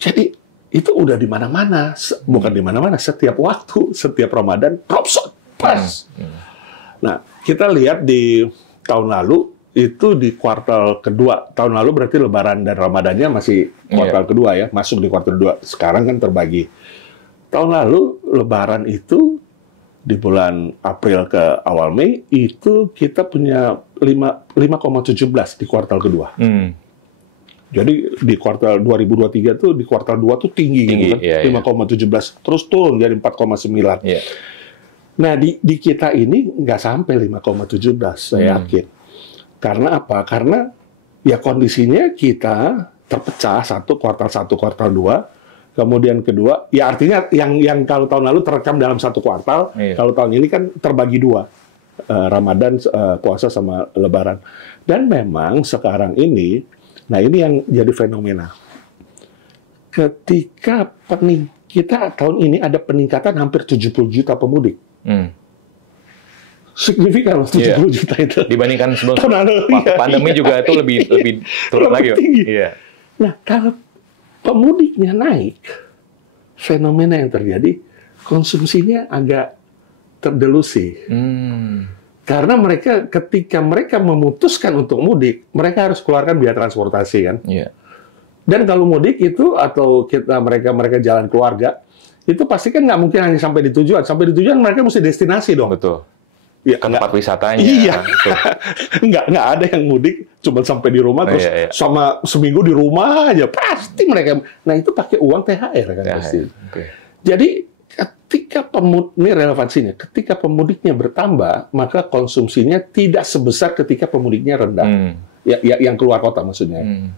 Jadi itu udah di mana-mana, bukan di mana-mana, setiap waktu, setiap Ramadan, drop shot, pas. Nah, kita lihat di tahun lalu, itu di kuartal kedua. Tahun lalu berarti Lebaran dan Ramadannya masih kuartal kedua ya, masuk di kuartal kedua. Sekarang kan terbagi. Tahun lalu, Lebaran itu di bulan April ke awal Mei, itu kita punya 5,17 di kuartal kedua. Jadi di kuartal 2023 tuh di kuartal 2 tuh tinggi gitu kan. 5,17 terus turun jadi 4,9. Nah, di kita ini nggak sampai 5,17 saya yakin. Karena apa? Karena ya kondisinya kita terpecah kuartal 1, kuartal 2. Kemudian kedua, ya artinya yang kalau tahun lalu terekam dalam 1 kuartal, kalau tahun ini kan terbagi 2. Ramadan, puasa sama Lebaran. Dan memang sekarang ini, nah ini yang jadi fenomena. Ketika kita tahun ini ada peningkatan hampir 70 juta pemudik. Signifikan 70 juta itu. Dibandingkan sebelum waktu pandemi juga itu lebih turun lagi. Nah, kalau pemudiknya naik, fenomena yang terjadi, konsumsinya agak terdelusi. Karena ketika mereka memutuskan untuk mudik, mereka harus keluarkan biaya transportasi kan. Dan kalau mudik itu atau mereka jalan keluarga, itu pasti kan nggak mungkin hanya sampai di tujuan. Sampai di tujuan mereka mesti destinasi dong. Betul. Ya, ke tempat wisatanya. Iya. nggak ada yang mudik cuma sampai di rumah terus sama seminggu di rumah aja. Pasti mereka. Nah, itu pakai uang THR kan pasti. Jadi ketika ini relevansinya, ketika pemudiknya bertambah, maka konsumsinya tidak sebesar ketika pemudiknya rendah. Yang keluar kota maksudnya.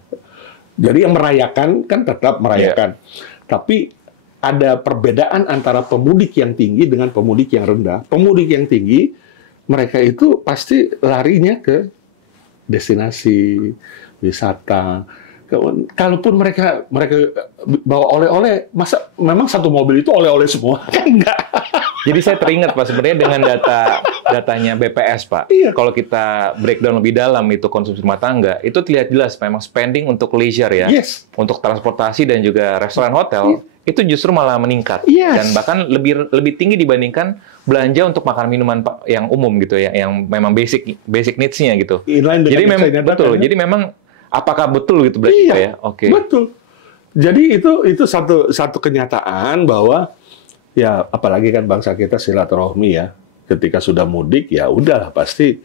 Jadi yang merayakan kan tetap merayakan. Tapi ada perbedaan antara pemudik yang tinggi dengan pemudik yang rendah. Pemudik yang tinggi, mereka itu pasti larinya ke destinasi wisata. Kalaupun mereka bawa oleh-oleh, masa memang satu mobil itu oleh-oleh semua? Kan enggak. Jadi saya teringat Pak, sebenarnya dengan datanya BPS Pak, kalau kita breakdown lebih dalam itu konsumsi rumah tangga, itu terlihat jelas memang spending untuk leisure ya, untuk transportasi dan juga restoran hotel, itu justru malah meningkat. Dan bahkan lebih tinggi dibandingkan belanja untuk makan minuman yang umum gitu ya, yang memang basic needs-nya gitu. Jadi memang betul. Jadi memang apakah betul gitu berarti ya? Oke. Betul. Jadi itu satu kenyataan bahwa ya apalagi kan bangsa kita silaturahmi ya. Ketika sudah mudik ya udah pasti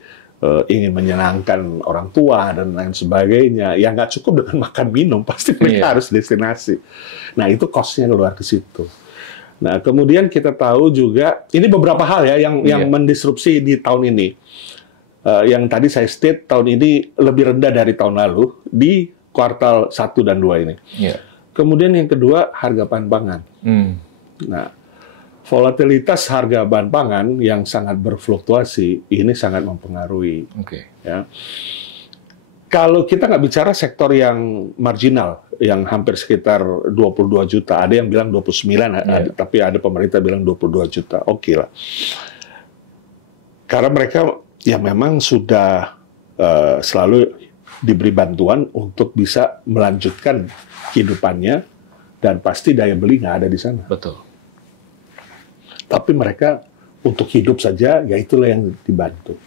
ingin menyenangkan orang tua dan lain sebagainya. Ya nggak cukup dengan makan minum, pasti mereka harus destinasi. Nah itu cost-nya keluar ke situ. Nah kemudian kita tahu juga ini beberapa hal ya yang mendisrupsi di tahun ini. Yang tadi saya state tahun ini lebih rendah dari tahun lalu di kuartal 1 dan 2 ini. Kemudian yang kedua harga bahan pangan. Nah, volatilitas harga bahan pangan yang sangat berfluktuasi ini sangat mempengaruhi. Ya. Kalau kita nggak bicara sektor yang marginal, yang hampir sekitar 22 juta, ada yang bilang 29, tapi ada pemerintah bilang 22 juta, oke lah. Karena mereka ya memang sudah selalu diberi bantuan untuk bisa melanjutkan kehidupannya dan pasti daya beli nggak ada di sana. Betul. Tapi mereka untuk hidup saja ya itulah yang dibantu.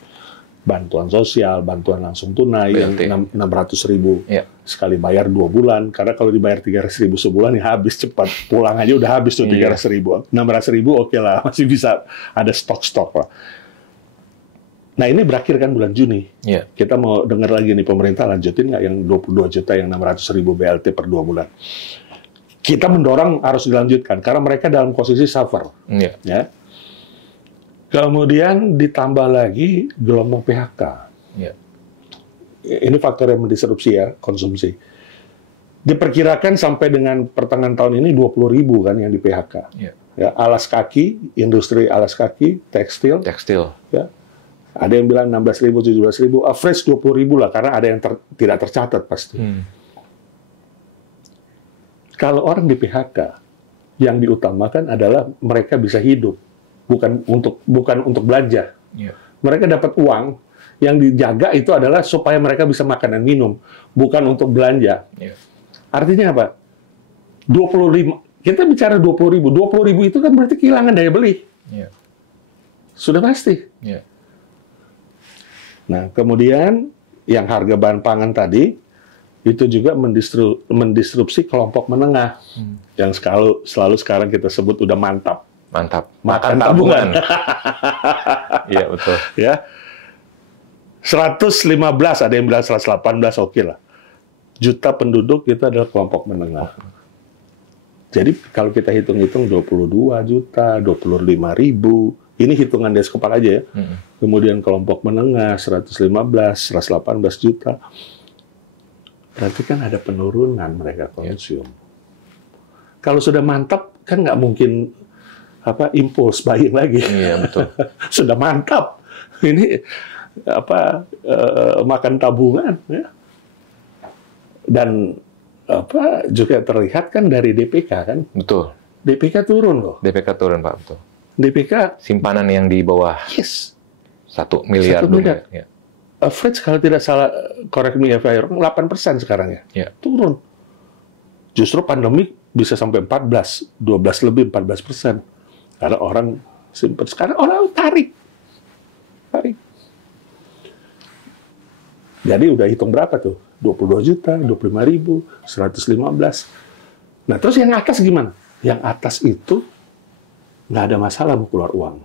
Bantuan sosial, bantuan langsung tunai yang 600.000 sekali bayar 2 bulan. Karena kalau dibayar 300.000 sebulan ya habis cepat. Pulang aja udah habis tuh 300.000. 600.000 oke lah, masih bisa ada stok-stok lah. Nah ini berakhir kan bulan Juni. Kita mau dengar lagi nih pemerintah lanjutin nggak yang 22 juta, yang 600.000 BLT per 2 bulan. Kita mendorong harus dilanjutkan karena mereka dalam posisi suffer. Ya. Kemudian ditambah lagi gelombang PHK. Ini faktor yang mendisrupsi ya konsumsi. Diperkirakan sampai dengan pertengahan tahun ini 20.000 kan yang di PHK. Ya, alas kaki, industri alas kaki, tekstil. Ya. Ada yang bilang 16.000, 17.000, average 20.000 lah, karena ada yang tidak tercatat pasti. Kalau orang di PHK, yang diutamakan adalah mereka bisa hidup, bukan untuk belanja. Mereka dapat uang, yang dijaga itu adalah supaya mereka bisa makan dan minum, bukan untuk belanja. Artinya apa? 25, kita bicara 20.000, 20.000 itu kan berarti kehilangan daya beli. Sudah pasti. Nah, kemudian yang harga bahan pangan tadi itu juga mendisrupsi kelompok menengah yang selalu sekarang kita sebut udah mantap. Makan tabungan. Iya, betul. Ya. 115, ada yang bilang 118, oke lah. Juta penduduk itu adalah kelompok menengah. Jadi kalau kita hitung-hitung 22 juta, 25.000, ini hitungan dari kepala aja ya. Kemudian kelompok menengah 115, 118 juta. Berarti kan ada penurunan mereka konsum. Kalau sudah mantap kan nggak mungkin impuls buying lagi. Iya, betul. Sudah mantap. Ini makan tabungan ya. Dan juga terlihat kan dari DPK kan. Betul. DPK turun loh. DPK turun Pak, betul. DPK simpanan yang di bawah 1 miliar. 1 miliar. Average kalau tidak salah, correct me if I'm wrong, 8% sekarang ya. Turun. Justru pandemi bisa sampai 14, 12 lebih 14%. Karena orang simpan. Sekarang orang tarik. Jadi udah hitung berapa tuh? 22 juta, 25.000, 115. Nah terus yang atas gimana? Yang atas itu nggak ada masalah mau keluar uang.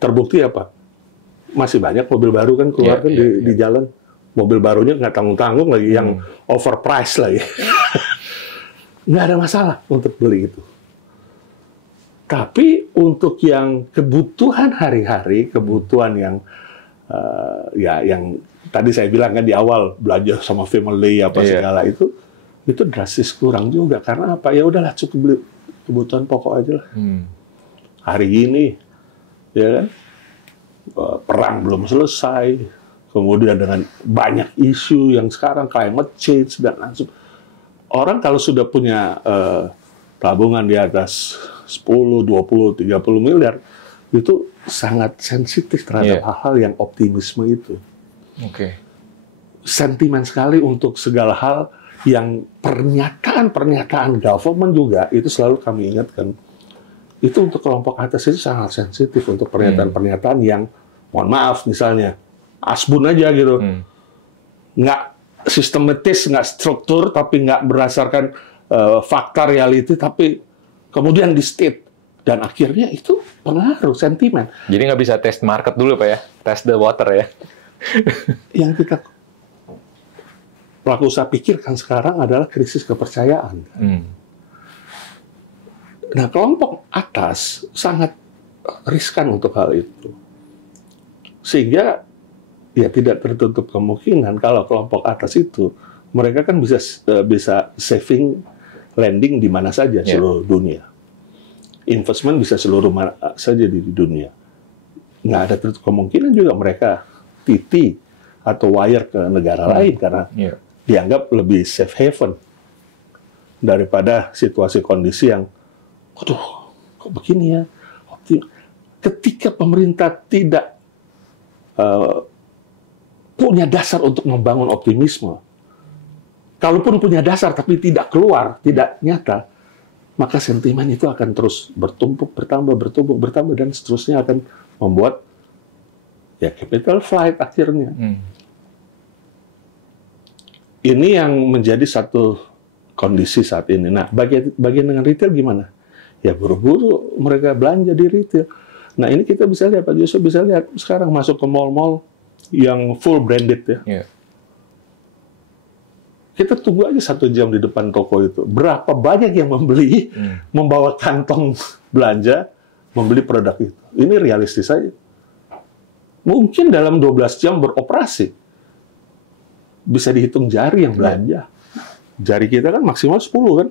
Terbukti apa? Masih banyak mobil baru kan keluar di jalan. Mobil barunya nggak tanggung-tanggung lagi, yang overpriced lagi. Nggak ada masalah untuk beli itu. Tapi untuk yang kebutuhan hari-hari, kebutuhan yang yang tadi saya bilang kan di awal, belanja sama family segala itu drastis kurang juga. Karena apa? Ya udahlah cukup beli kebutuhan pokok aja lah. Hari ini, ya kan, perang belum selesai, kemudian dengan banyak isu yang sekarang climate change dan langsung orang kalau sudah punya tabungan di atas 10, 20, 30 miliar, itu sangat sensitif terhadap hal-hal yang optimisme itu. Sentimen sekali untuk segala hal yang pernyataan-pernyataan government juga, itu selalu kami ingatkan. Itu untuk kelompok atas itu sangat sensitif untuk pernyataan-pernyataan yang, mohon maaf misalnya, asbun aja gitu. Nggak sistematis, nggak struktur, tapi nggak berdasarkan fakta reality, tapi kemudian di state. Dan akhirnya itu pengaruh sentimen. Jadi nggak bisa test market dulu Pak ya? Test the water ya? Yang kita pelaku usaha pikirkan sekarang adalah krisis kepercayaan. Nah, kelompok atas sangat riskan untuk hal itu. Sehingga ya tidak tertutup kemungkinan kalau kelompok atas itu, mereka kan bisa saving lending di mana saja seluruh dunia. Investment bisa seluruh mana saja di dunia. Nggak ada tertutup kemungkinan juga mereka TT atau wire ke negara lain karena dianggap lebih safe haven daripada situasi kondisi yang, aduh, kok begini ya? Ketika pemerintah tidak punya dasar untuk membangun optimisme, kalaupun punya dasar tapi tidak keluar, tidak nyata, maka sentimen itu akan terus bertumpuk, bertambah, dan seterusnya akan membuat ya capital flight akhirnya. Ini yang menjadi satu kondisi saat ini. Nah, bagian dengan retail gimana? Ya buru-buru mereka belanja di retail. Nah, ini kita bisa lihat, Pak Yusuf bisa lihat sekarang masuk ke mall-mall yang full branded ya. Kita tunggu aja 1 jam di depan toko itu. Berapa banyak yang membeli, membawa kantong belanja, membeli produk itu. Ini realistis saja. Mungkin dalam 12 jam beroperasi, bisa dihitung jari yang belanja. Jari kita kan maksimal 10 kan?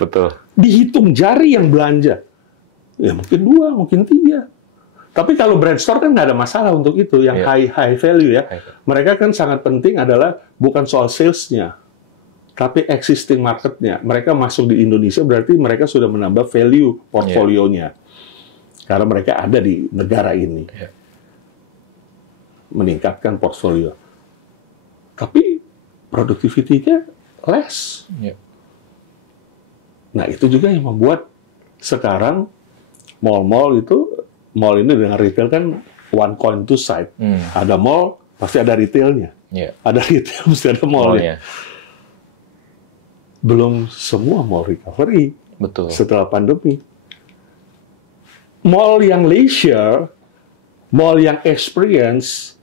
Betul. Dihitung jari yang belanja. Ya mungkin 2, mungkin 3. Tapi kalau brand store kan nggak ada masalah untuk itu, yang high value ya. Mereka kan sangat penting adalah bukan soal sales-nya, tapi existing market-nya. Mereka masuk di Indonesia berarti mereka sudah menambah value portfolionya. Karena mereka ada di negara ini. Meningkatkan portfolio. Tapi productivity-nya less. Nah, itu juga yang membuat sekarang mall-mall itu, mall ini dengan retail kan one coin two side. Ada mall, pasti ada retailnya. Ada retail, mesti ada mallnya. Belum semua mall recovery setelah pandemi. Mall yang leisure, mall yang experience,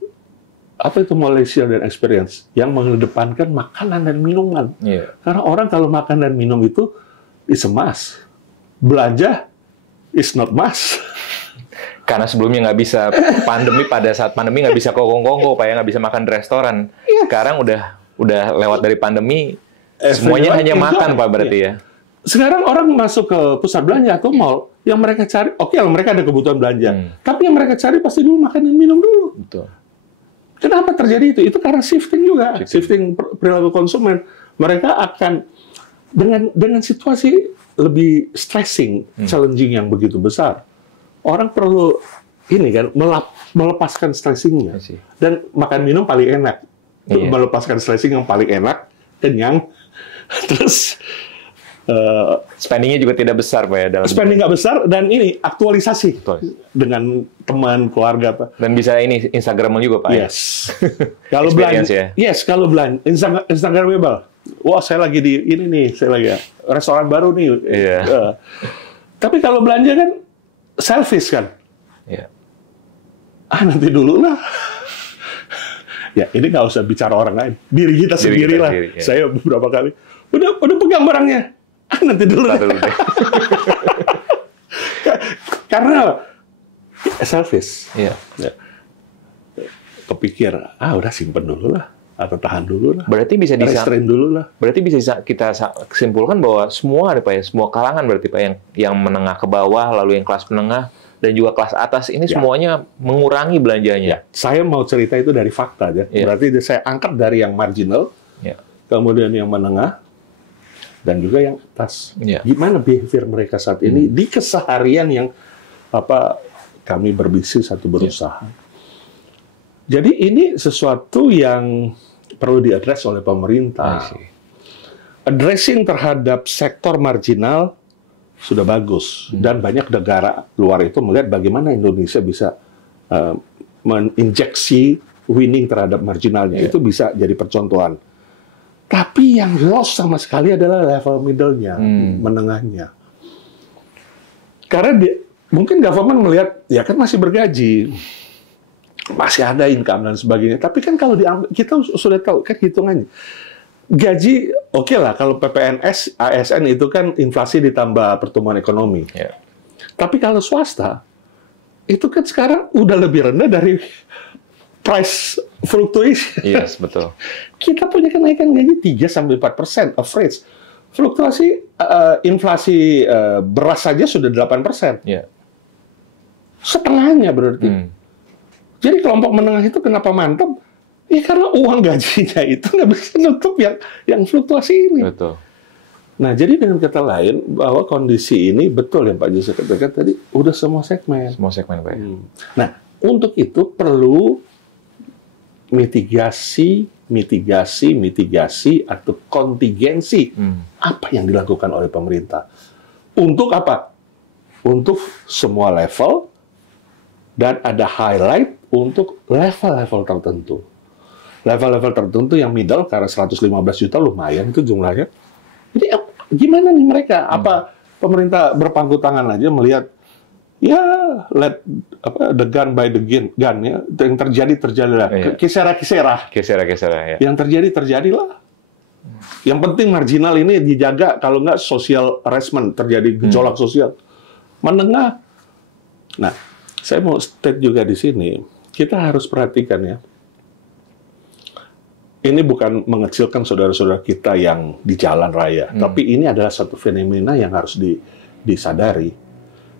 apa itu mall leisure dan experience? Yang mengedepankan makanan dan minuman. Karena orang kalau makan dan minum itu, is a must. Belanja, is not must. Karena sebelumnya nggak bisa pada saat pandemi nggak bisa kongko-kongko, Pak ya, nggak bisa makan di restoran. Sekarang udah lewat dari pandemi, semuanya hanya makan, Pak, berarti ya. Sekarang orang masuk ke pusat belanja atau mall, yang mereka cari, mereka ada kebutuhan belanja, tapi yang mereka cari pasti dulu makan dan minum dulu. Kenapa terjadi itu? Itu karena shifting juga, shifting perilaku konsumen. Mereka akan dengan situasi lebih stressing, challenging yang begitu besar. Orang perlu ini kan melepaskan stressingnya, dan makan minum paling enak, melepaskan stressing yang paling enak, kenyang, terus spendingnya juga tidak besar, Pak ya. Spending nggak besar, dan ini aktualisasi dengan teman keluarga, Pak. Dan bisa ini Instagramable juga, Pak. Kalau belanja, kalau belanja Instagramable. Wah, saya lagi di ini nih, saya lagi restoran baru nih. Tapi kalau belanja kan selfish kan? Nanti dulu lah. Ya, ini nggak usah bicara orang lain. Diri kita sendiri lah. Saya beberapa kali, udah pegang barangnya. Nanti dulu. Karena selfish. Kepikir, udah simpen dulu lah. Atau tahan dulu lah. Berarti bisa restrain dulu lah. Berarti bisa kita simpulkan bahwa semua ada, Pak ya, semua kalangan berarti, Pak, yang menengah ke bawah, lalu yang kelas menengah dan juga kelas atas ini semuanya mengurangi belanjanya. Saya mau cerita itu dari fakta aja. Berarti saya angkat dari yang marginal, kemudian yang menengah, dan juga yang atas. Yeah. Gimana behavior mereka saat ini di keseharian yang kami berbisnis atau berusaha. Jadi ini sesuatu yang perlu diadres oleh pemerintah. Addressing terhadap sektor marginal sudah bagus, dan banyak negara luar itu melihat bagaimana Indonesia bisa menginjeksi winning terhadap marginalnya. Itu bisa jadi percontohan. Tapi yang loss sama sekali adalah level middle-nya, menengahnya. Karena mungkin government melihat, ya kan masih bergaji, masih ada income dan sebagainya. Tapi kan kalau kita sudah tahu kan hitungannya. Gaji, oke lah, kalau PPNS, ASN itu kan inflasi ditambah pertumbuhan ekonomi. Yeah. Tapi kalau swasta, itu kan sekarang udah lebih rendah dari price fluctuation. Yes, betul. Kita punya kenaikan gaji 3-4% average. Fluktuasi inflasi beras saja sudah 8%. Yeah. Setengahnya berarti. Jadi kelompok menengah itu kenapa mantap? Ya karena uang gajinya itu nggak bisa nutup yang fluktuasi ini. Betul. Nah, jadi dengan kata lain bahwa kondisi ini betul yang Pak Jose katakan tadi, udah semua segmen. Semua segmen, Pak. Nah, untuk itu perlu mitigasi atau kontingensi apa yang dilakukan oleh pemerintah. Untuk apa? Untuk semua level, dan ada highlight untuk level-level tertentu. Level-level tertentu yang middle, karena 115 juta lumayan itu jumlahnya. Jadi gimana nih mereka? Apa pemerintah berpangku tangan aja melihat, ya let the gun by the gun ya, yang terjadilah. Kisera ya. Yang terjadilah. Yang penting marginal ini dijaga, kalau nggak social harassment, terjadi gejolak sosial. Menengah. Nah, saya mau state juga di sini, kita harus perhatikan ya. Ini bukan mengecilkan saudara-saudara kita yang di jalan raya, tapi ini adalah satu fenomena yang harus disadari.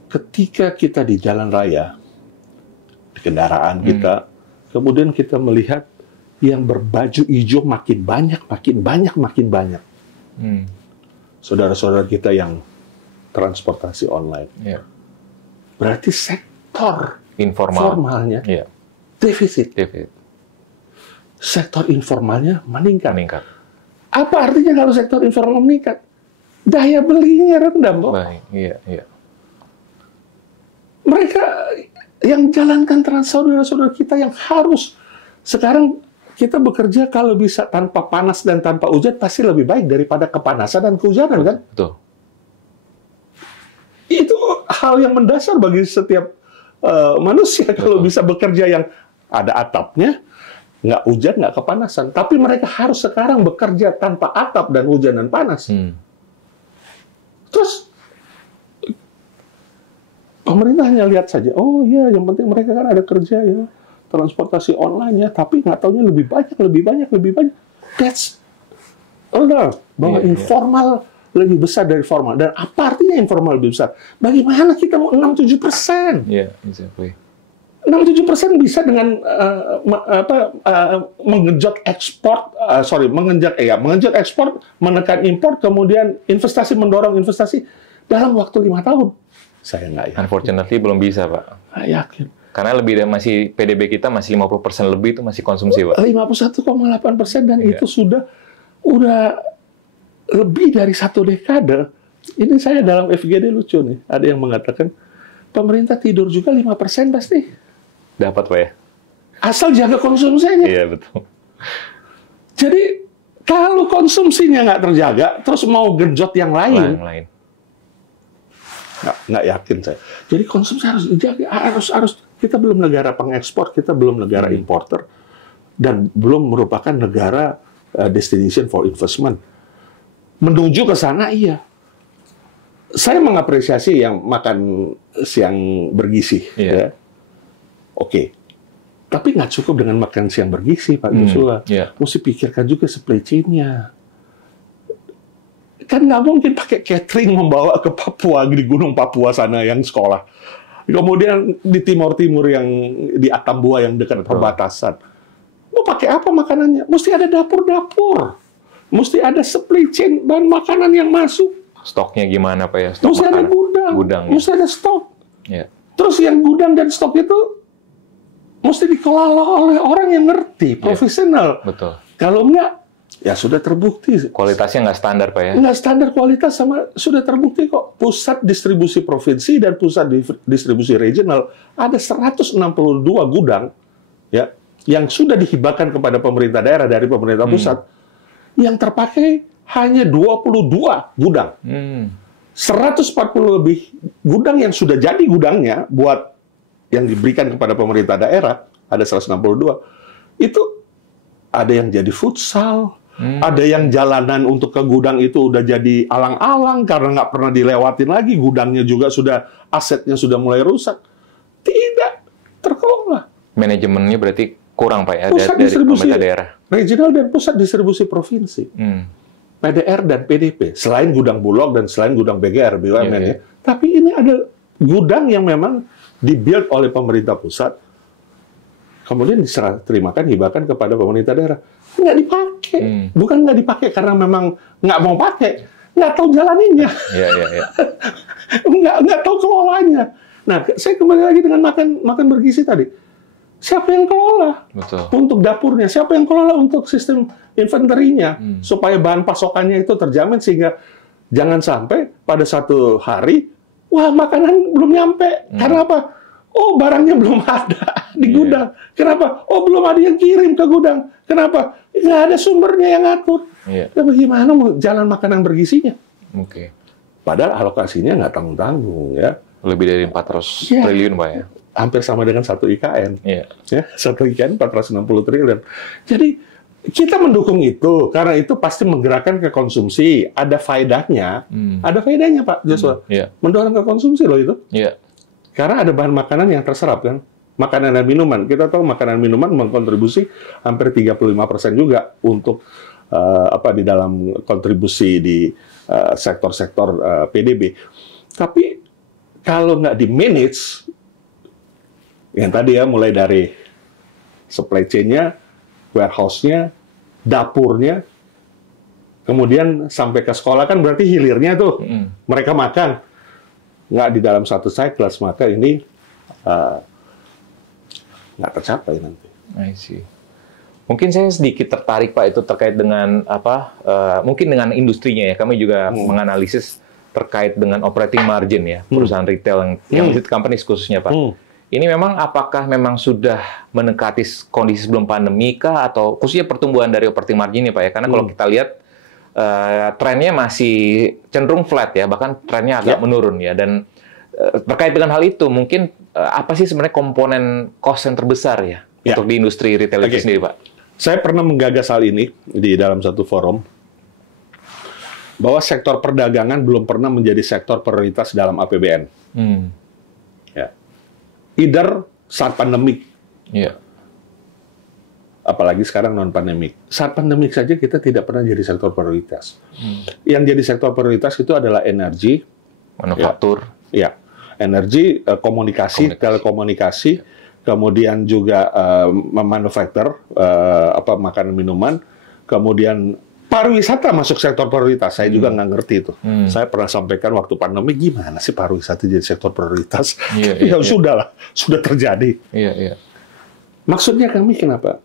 Ketika kita di jalan raya, di kendaraan kita, kemudian kita melihat yang berbaju hijau makin banyak. Saudara-saudara kita yang transportasi online. Yeah. Berarti sektor Yeah. formalnya defisit. Sektor informalnya meningkat. Apa artinya kalau sektor informal meningkat? Daya belinya rendah, Mbak. Baik, iya. Mereka yang jalankan saudara-saudara kita yang harus sekarang kita bekerja kalau bisa tanpa panas dan tanpa hujan pasti lebih baik daripada kepanasan dan kehujanan, kan? Betul. Itu hal yang mendasar bagi setiap manusia kalau bisa bekerja yang ada atapnya, nggak hujan, nggak kepanasan. Tapi mereka harus sekarang bekerja tanpa atap dan hujan dan panas. Terus pemerintah hanya lihat saja, oh iya, yang penting mereka kan ada kerja ya, transportasi online ya, tapi nggak taunya lebih banyak. That's bahwa informal lebih besar dari formal. Dan apa artinya informal lebih besar? Bagaimana kita mau 6-7%? Iya, exactly. 6-7% bisa dengan menggenjot ekspor, menggenjot ekspor, menekan impor, kemudian mendorong investasi dalam waktu 5 tahun. Saya nggak yakin. Unfortunately belum bisa, Pak. Nggak yakin. Karena masih PDB kita masih 50% lebih itu masih konsumsi, Pak. 51,8% dan itu udah lebih dari 1 dekade. Ini saya dalam FGD lucu nih. Ada yang mengatakan pemerintah tidur juga 5% pasti. Dapat, Pak ya? Asal jaga konsumsinya. Iya, betul. Jadi, kalau konsumsinya nggak terjaga, terus mau genjot yang lain. Nggak yakin saya. Jadi, konsumsi harus dijaga. Harus. Kita belum negara pengekspor, kita belum negara importer, dan belum merupakan negara destination for investment. Menuju ke sana, iya. Saya mengapresiasi yang makan siang bergizi. Ya. Oke. Tapi nggak cukup dengan makan siang bergizi, Pak Joshua. Mesti pikirkan juga supply chain-nya. Kan nggak mungkin pakai catering membawa ke Papua, di Gunung Papua sana yang sekolah. Kemudian di Timur-Timur yang di Atambua yang dekat perbatasan. Mau pakai apa makanannya? Mesti ada dapur-dapur. mesti ada supply chain bahan makanan yang masuk. Stoknya gimana Pak ya? Stok Mesti ada gudang ya? Mesti ada stok. Ya. Terus yang gudang dan stok itu mesti dikelola oleh orang yang ngerti, profesional. Betul. Kalau enggak, ya sudah terbukti. Kualitasnya nggak standar Pak ya? Nggak standar kualitas, sama sudah terbukti kok. Pusat distribusi provinsi dan pusat distribusi regional ada 162 gudang ya yang sudah dihibahkan kepada pemerintah daerah dari pemerintah pusat. Yang terpakai hanya 22 gudang. 140 lebih gudang yang sudah jadi gudangnya buat yang diberikan kepada pemerintah daerah, ada 162. Itu ada yang jadi futsal, ada yang jalanan untuk ke gudang itu udah jadi alang-alang karena nggak pernah dilewatin lagi, gudangnya juga sudah, asetnya sudah mulai rusak. Tidak terkelola. Manajemennya berarti kurang Pak ya Pusat dari distribusi pemerintah daerah? Regional dan pusat distribusi provinsi. PDR dan PDP, selain gudang Bulog dan selain gudang BGR, BUMN ya. Tapi ini ada gudang yang memang dibuild oleh pemerintah pusat, kemudian terimakan, hibahkan kepada pemerintah daerah. Nggak dipakai. Bukan nggak dipakai karena memang nggak mau pakai, nggak tahu jalaninnya. Nggak tahu kelolanya. Nah, saya kembali lagi dengan makan bergizi tadi. Siapa yang kelola? Betul. Untuk dapurnya? Siapa yang kelola untuk sistem inventory-nya? Supaya bahan pasokannya itu terjamin sehingga jangan sampai pada satu hari, wah makanan belum nyampe. Karena apa? Oh barangnya belum ada di gudang. Kenapa? Oh belum ada yang kirim ke gudang. Kenapa? Nggak ada sumbernya yang ngatur. Ya, bagaimana mau jalan makanan bergizinya? Padahal alokasinya nggak tanggung-tanggung ya. Lebih dari 400 triliun Pak ya? Hampir sama dengan satu IKN. Ya, satu IKN 460 triliun. Jadi kita mendukung itu karena itu pasti menggerakkan ke konsumsi. Ada faedahnya, ada faedahnya Pak Joshua. Mendorong ke konsumsi loh itu. Karena ada bahan makanan yang terserap kan. Makanan dan minuman. Kita tahu makanan minuman mengkontribusi hampir 35% juga untuk di dalam kontribusi di sektor-sektor PDB. Tapi kalau nggak di-manage, yang tadi ya, mulai dari supply chain-nya, warehouse-nya, dapurnya, kemudian sampai ke sekolah kan berarti hilirnya tuh. Mereka makan. Nggak di dalam satu cycles, maka ini nggak tercapai nanti. I see. Mungkin saya sedikit tertarik Pak itu terkait dengan mungkin dengan industrinya ya. Kami juga menganalisis terkait dengan operating margin ya, perusahaan retail yang listed companies khususnya Pak. Ini memang apakah memang sudah mendekati kondisi sebelum pandemi kah, atau khususnya pertumbuhan dari operating margin ya Pak ya? Karena kalau kita lihat trennya masih cenderung flat ya, bahkan trennya agak menurun ya. Dan terkait dengan hal itu, mungkin apa sih sebenarnya komponen cost yang terbesar ya untuk di industri retail itu sendiri Pak? Saya pernah menggagas hal ini di dalam satu forum, bahwa sektor perdagangan belum pernah menjadi sektor prioritas dalam APBN. Ya. Either saat pandemik, apalagi sekarang non-pandemik. Saat pandemik saja kita tidak pernah jadi sektor prioritas. Yang jadi sektor prioritas itu adalah energi, manufaktur, energi, komunikasi, telekomunikasi, kemudian juga manufaktur, makanan minuman, kemudian pariwisata masuk sektor prioritas. Saya juga nggak ngerti itu. Saya pernah sampaikan waktu pandemi, gimana sih pariwisata jadi sektor prioritas? Sudahlah, sudah terjadi. Maksudnya kami kenapa?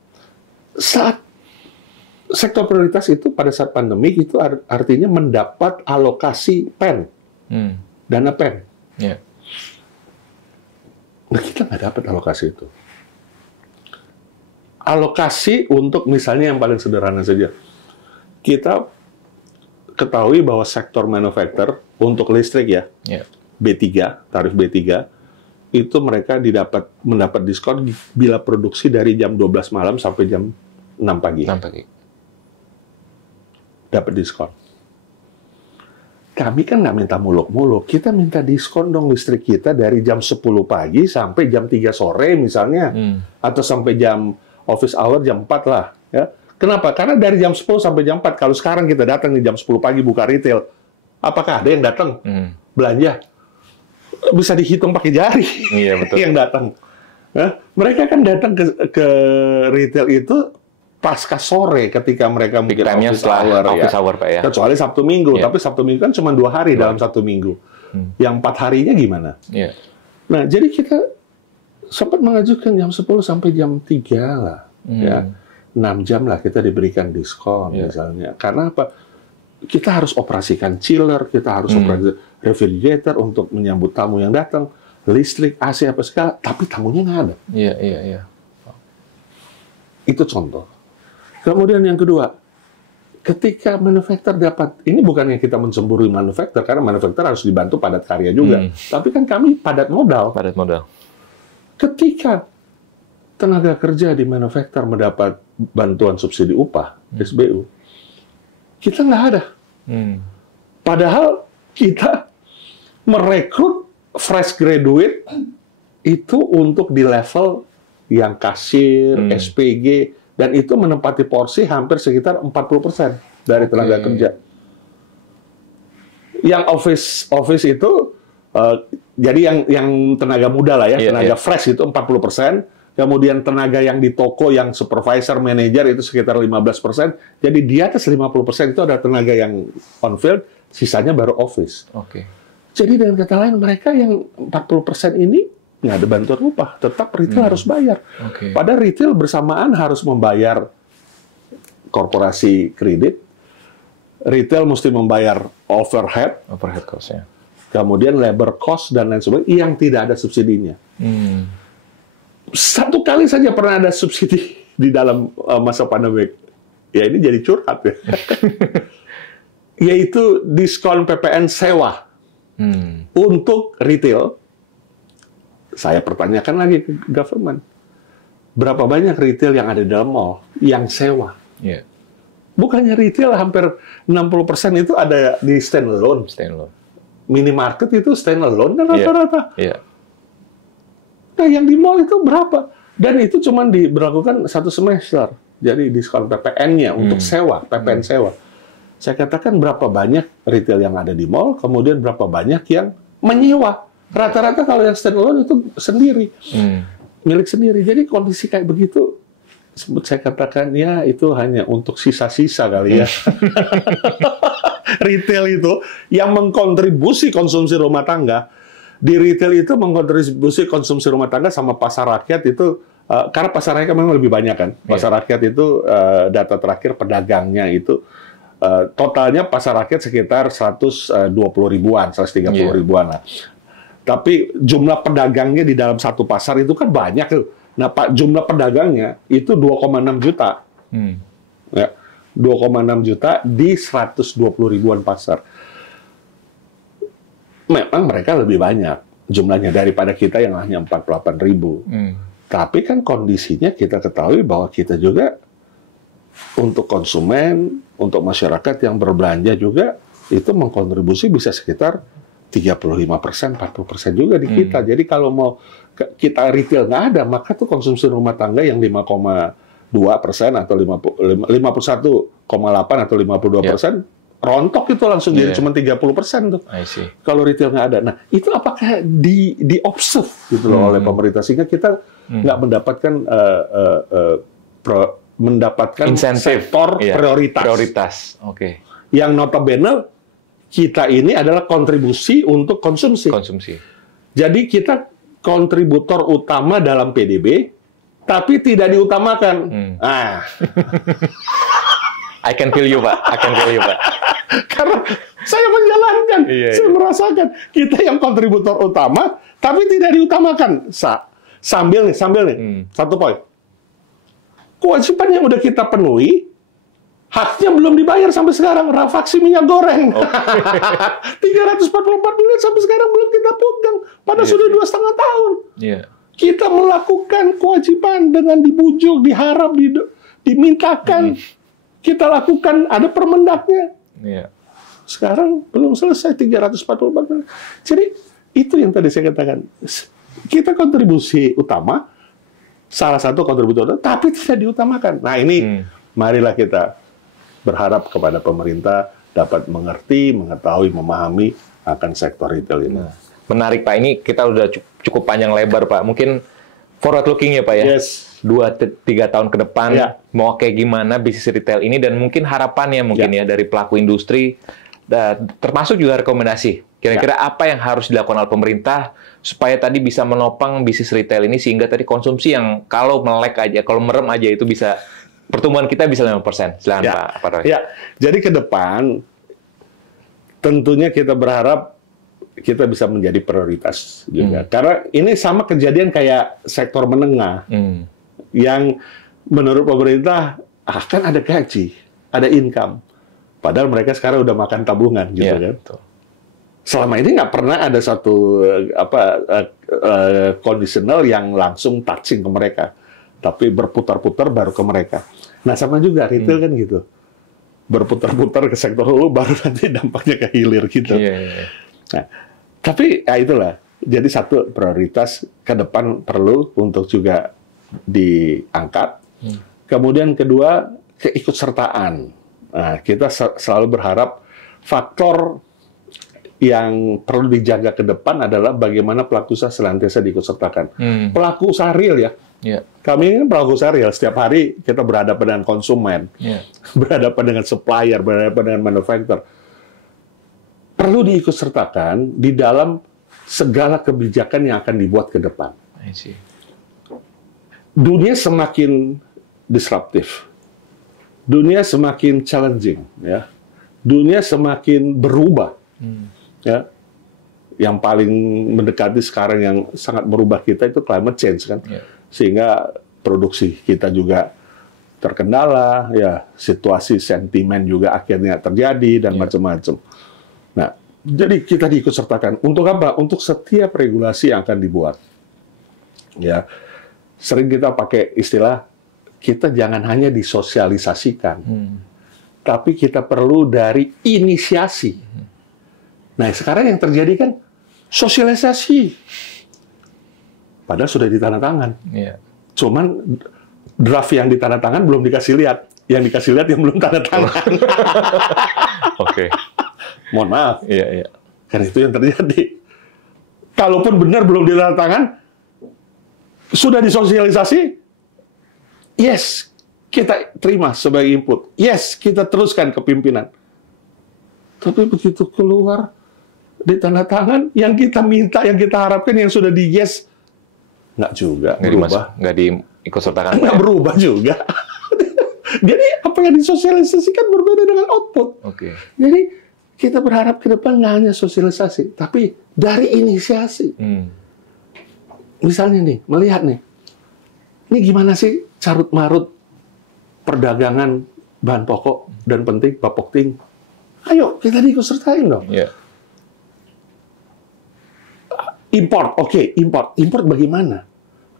Saat sektor prioritas itu pada saat pandemi itu artinya mendapat alokasi PEN, dana PEN. Nah kita nggak dapat alokasi itu. Alokasi untuk misalnya yang paling sederhana saja. Kita ketahui bahwa sektor manufaktur untuk listrik B3, tarif B3, itu mereka mendapat diskon bila produksi dari jam 12 malam sampai jam 6 pagi. Dapat diskon. Kami kan nggak minta muluk-muluk, kita minta diskon dong listrik kita dari jam 10 pagi sampai jam 3 sore misalnya, atau sampai jam office hour jam 4 lah. Ya. Kenapa? Karena dari jam 10 sampai jam 4, kalau sekarang kita datang di jam 10 pagi buka retail, apakah ada yang datang belanja? Bisa dihitung pakai jari betul. yang datang. Nah, mereka kan datang ke retail itu pasca sore ketika mereka mungkin office hour, Pak ya. Kecuali Sabtu Minggu, tapi Sabtu Minggu kan cuma 2 hari dalam 1 minggu. Yang 4 harinya gimana? Nah, jadi kita sempat mengajukan jam 10 sampai jam 3 lah. Ya. 6 jam lah kita diberikan diskon misalnya. Karena apa? Kita harus operasikan chiller, kita harus operasikan refrigerator untuk menyambut tamu yang datang, listrik, AC apa segala, tapi tamunya nggak ada. Iya. Itu contoh. Kemudian yang kedua, ketika manufaktur dapat, ini bukannya kita mencemburu manufaktur, karena manufaktur harus dibantu padat karya juga. Tapi kan kami padat modal. Ketika tenaga kerja di manufaktur mendapat bantuan subsidi upah, SBU, kita nggak ada. Padahal kita merekrut fresh graduate itu untuk di level yang kasir, SPG, dan itu menempati porsi hampir sekitar 40% dari tenaga kerja. Yang office itu, jadi yang tenaga muda lah ya, tenaga fresh itu 40%, kemudian tenaga yang di toko, yang supervisor, manager itu sekitar 15%, jadi di atas 50% itu ada tenaga yang on field, sisanya baru office. Jadi dengan kata lain, mereka yang 40% ini nggak ada bantuan upah, tetap retail harus bayar. Padahal retail bersamaan harus membayar korporasi kredit, retail mesti membayar overhead cost-nya, kemudian labor cost dan lain sebagainya yang tidak ada subsidinya. Satu kali saja pernah ada subsidi di dalam masa pandemi. Ya ini jadi curhat ya. Yaitu diskon PPN sewa untuk retail. Saya pertanyakan lagi ke government, berapa banyak retail yang ada di dalam mall yang sewa? Bukannya retail hampir 60% itu ada di standalone. Minimarket itu standalone kan rata-rata. Nah, yang di mall itu berapa? Dan itu cuma diberlakukan 1 semester. Jadi diskon PPN-nya untuk sewa, PPN sewa. Saya katakan berapa banyak retail yang ada di mall, kemudian berapa banyak yang menyewa. Rata-rata kalau yang standalone itu sendiri, milik sendiri. Jadi kondisi kayak begitu, saya katakan ya itu hanya untuk sisa-sisa kali ya. Retail itu yang mengkontribusi konsumsi rumah tangga. Di retail itu mengkontribusi konsumsi rumah tangga sama pasar rakyat itu, karena pasar rakyat memang lebih banyak kan. Pasar rakyat itu data terakhir pedagangnya itu totalnya pasar rakyat sekitar 120 ribuan, 130 ribuan lah. Tapi jumlah pedagangnya di dalam satu pasar itu kan banyak tuh. Nah, jumlah pedagangnya itu 2,6 juta. Ya, 2,6 juta di 120 ribuan pasar. Memang mereka lebih banyak jumlahnya daripada kita yang hanya 48 ribu. Tapi kan kondisinya kita ketahui bahwa kita juga untuk konsumen, untuk masyarakat yang berbelanja juga, itu mengkontribusi bisa sekitar 35%, 40% juga di kita. Jadi kalau mau kita retail nggak ada, maka tuh konsumsi rumah tangga yang 5,2% atau 51,8 atau 52%, rontok itu langsung jadi cuma 30% tuh. Kalau retail nggak ada. Nah, itu apakah di-observe gitu loh oleh pemerintah, sehingga kita nggak mendapatkan insentif, sektor prioritas. Yang notabene kita ini adalah kontribusi untuk konsumsi. Jadi kita kontributor utama dalam PDB, tapi tidak diutamakan. I can feel you, Pak. Karena saya menjalankan, saya merasakan kita yang kontributor utama, tapi tidak diutamakan. Sambil nih, satu poin. Kewajiban yang udah kita penuhi, haknya belum dibayar sampai sekarang. Rafaksi minyak goreng. 344 miliar sampai sekarang belum kita pegang. Padahal sudah 2,5 tahun. Kita melakukan kewajiban dengan dibujuk, diharap, dimintakan. Kita lakukan, ada permendaknya. Sekarang belum selesai 344 miliar. Jadi itu yang tadi saya katakan. Kita kontribusi utama, salah satu kontributor utama, tapi tidak diutamakan. Nah ini, marilah kita berharap kepada pemerintah dapat mengerti, mengetahui, memahami akan sektor retail ini. Menarik Pak, ini kita udah cukup panjang lebar Pak. Mungkin forward looking ya Pak ya. 2-3 tahun ke depan mau kayak gimana bisnis retail ini, dan mungkin harapannya ya dari pelaku industri, termasuk juga rekomendasi. Kira-kira apa yang harus dilakukan oleh pemerintah supaya tadi bisa menopang bisnis retail ini sehingga tadi konsumsi yang kalau melek aja, kalau merem aja itu bisa, pertumbuhan kita bisa 5%. Silakan Pak Roy. Ya, jadi ke depan tentunya kita berharap kita bisa menjadi prioritas juga. Karena ini sama kejadian kayak sektor menengah. Yang menurut pemerintah akan ada gaji, ada income. Padahal mereka sekarang udah makan tabungan gitu kan. Betul. Selama ini nggak pernah ada satu conditional yang langsung touching ke mereka. Tapi berputar-putar baru ke mereka. Nah sama juga retail kan gitu. Berputar-putar ke sektor hulu baru nanti dampaknya ke hilir gitu. Nah, tapi ya itulah. Jadi satu prioritas ke depan perlu untuk juga diangkat. Kemudian kedua, keikutsertaan. Nah, kita selalu berharap faktor yang perlu dijaga ke depan adalah bagaimana pelaku usaha senantiasa diikutsertakan. Pelaku usaha real ya. Kami ini pelaku usaha real. Setiap hari kita berhadapan dengan konsumen, berhadapan dengan supplier, berhadapan dengan manufacturer. Perlu diikutsertakan di dalam segala kebijakan yang akan dibuat ke depan. Dunia semakin disruptif, dunia semakin challenging, ya. Dunia semakin berubah, ya. Yang paling mendekati sekarang yang sangat merubah kita itu climate change kan, sehingga produksi kita juga terkendala, ya. Situasi sentimen juga akhirnya terjadi dan macam-macam. Nah, jadi kita diikutsertakan untuk apa? Untuk setiap regulasi yang akan dibuat, ya. Sering kita pakai istilah, kita jangan hanya disosialisasikan, tapi kita perlu dari inisiasi. Nah, sekarang yang terjadi kan sosialisasi. Padahal sudah ditandatangan. Cuman draft yang ditandatangan belum dikasih lihat. Yang dikasih lihat yang belum tanda tangan. Mohon maaf. Karena itu yang terjadi. Kalaupun benar belum ditandatangan, sudah disosialisasi, yes, kita terima sebagai input. Yes, kita teruskan ke pimpinan. Tapi begitu keluar, ditandatangan, yang kita minta, yang kita harapkan, yang sudah di yes, nggak juga berubah. Nggak diikutsertakan. Nggak berubah juga. Jadi, apa yang disosialisasikan berbeda dengan output. Jadi, kita berharap ke depan nggak hanya sosialisasi, tapi dari inisiasi. Misalnya nih, melihat nih, ini gimana sih carut-marut perdagangan bahan pokok dan penting, bapokting. Ayo, kita diikutsertain dong. Import, import. Import bagaimana?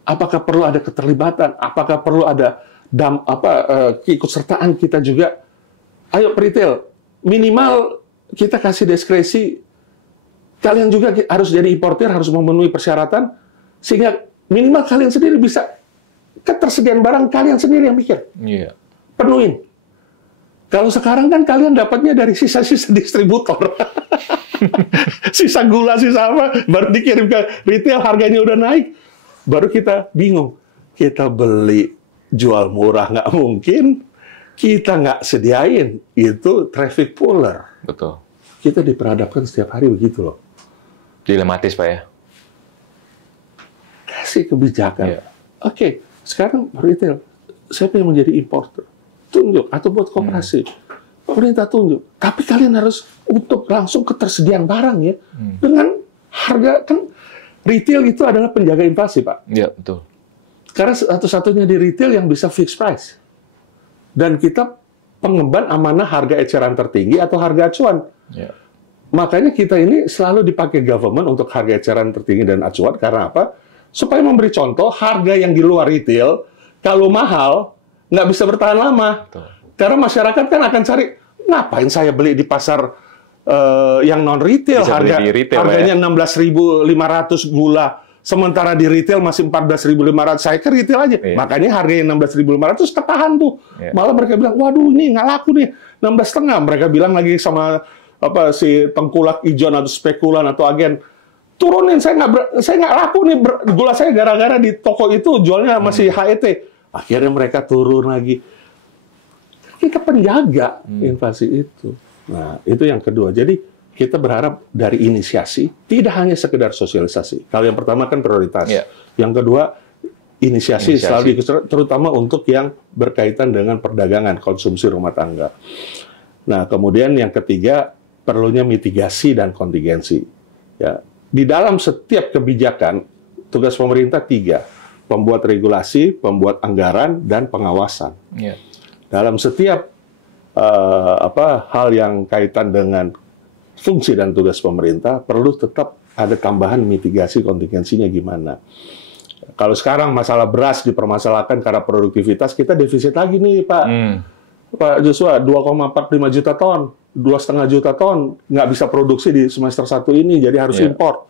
Apakah perlu ada keterlibatan? Apakah perlu ada keikutsertaan kita juga? Ayo, retail, minimal kita kasih diskresi. Kalian juga harus jadi importer, harus memenuhi persyaratan, sehingga minimal kalian sendiri bisa, ketersediaan barang kalian sendiri yang mikir. Penuhin. Kalau sekarang kan kalian dapatnya dari sisa-sisa distributor. Sisa gula, sisa apa, baru dikirim ke retail, harganya udah naik. Baru kita bingung. Kita beli, jual murah nggak mungkin, kita nggak sediain. Itu traffic puller. Betul. Kita diperhadapkan setiap hari begitu loh. Dilematis, Pak ya? Kasih kebijakan. Oke, sekarang retail, siapa yang menjadi importer? Tunjuk, atau buat koperasi. Pemerintah tunjuk. Tapi kalian harus untuk langsung ketersediaan barang ya. Dengan harga, kan retail itu adalah penjaga inflasi, Pak. Iya, betul. Karena satu-satunya di retail yang bisa fixed price. Dan kita pengemban amanah harga eceran tertinggi atau harga acuan. Makanya kita ini selalu dipakai government untuk harga eceran tertinggi dan acuan. Karena apa? Supaya memberi contoh, harga yang di luar retail, kalau mahal, nggak bisa bertahan lama. Betul. Karena masyarakat kan akan cari, ngapain saya beli di pasar yang non-retail, harganya 16.500 gula, sementara di retail masih 14.500, saya ke retail aja. Makanya harganya 16.500 ketahan tuh. Malah mereka bilang, waduh ini nggak laku nih, 16,5. Mereka bilang lagi sama si tengkulak ijon atau spekulan atau agen, turunin, saya nggak laku nih gula saya gara-gara di toko itu jualnya masih HET. Akhirnya mereka turun lagi. Kita penjaga inflasi itu. Nah, itu yang kedua. Jadi kita berharap dari inisiasi, tidak hanya sekedar sosialisasi. Kalau yang pertama kan prioritas. Yang kedua, inisiasi selalu terutama untuk yang berkaitan dengan perdagangan, konsumsi rumah tangga. Nah, kemudian yang ketiga, perlunya mitigasi dan kontingensi. Ya. Di dalam setiap kebijakan, tugas pemerintah 3, pembuat regulasi, pembuat anggaran, dan pengawasan. Dalam setiap hal yang kaitan dengan fungsi dan tugas pemerintah, perlu tetap ada tambahan mitigasi kontingensinya gimana. Kalau sekarang masalah beras dipermasalahkan karena produktivitas, kita defisit lagi nih Pak Joshua, 2,45 juta ton, 2,5 juta ton nggak bisa produksi di semester 1 ini, jadi harus impor.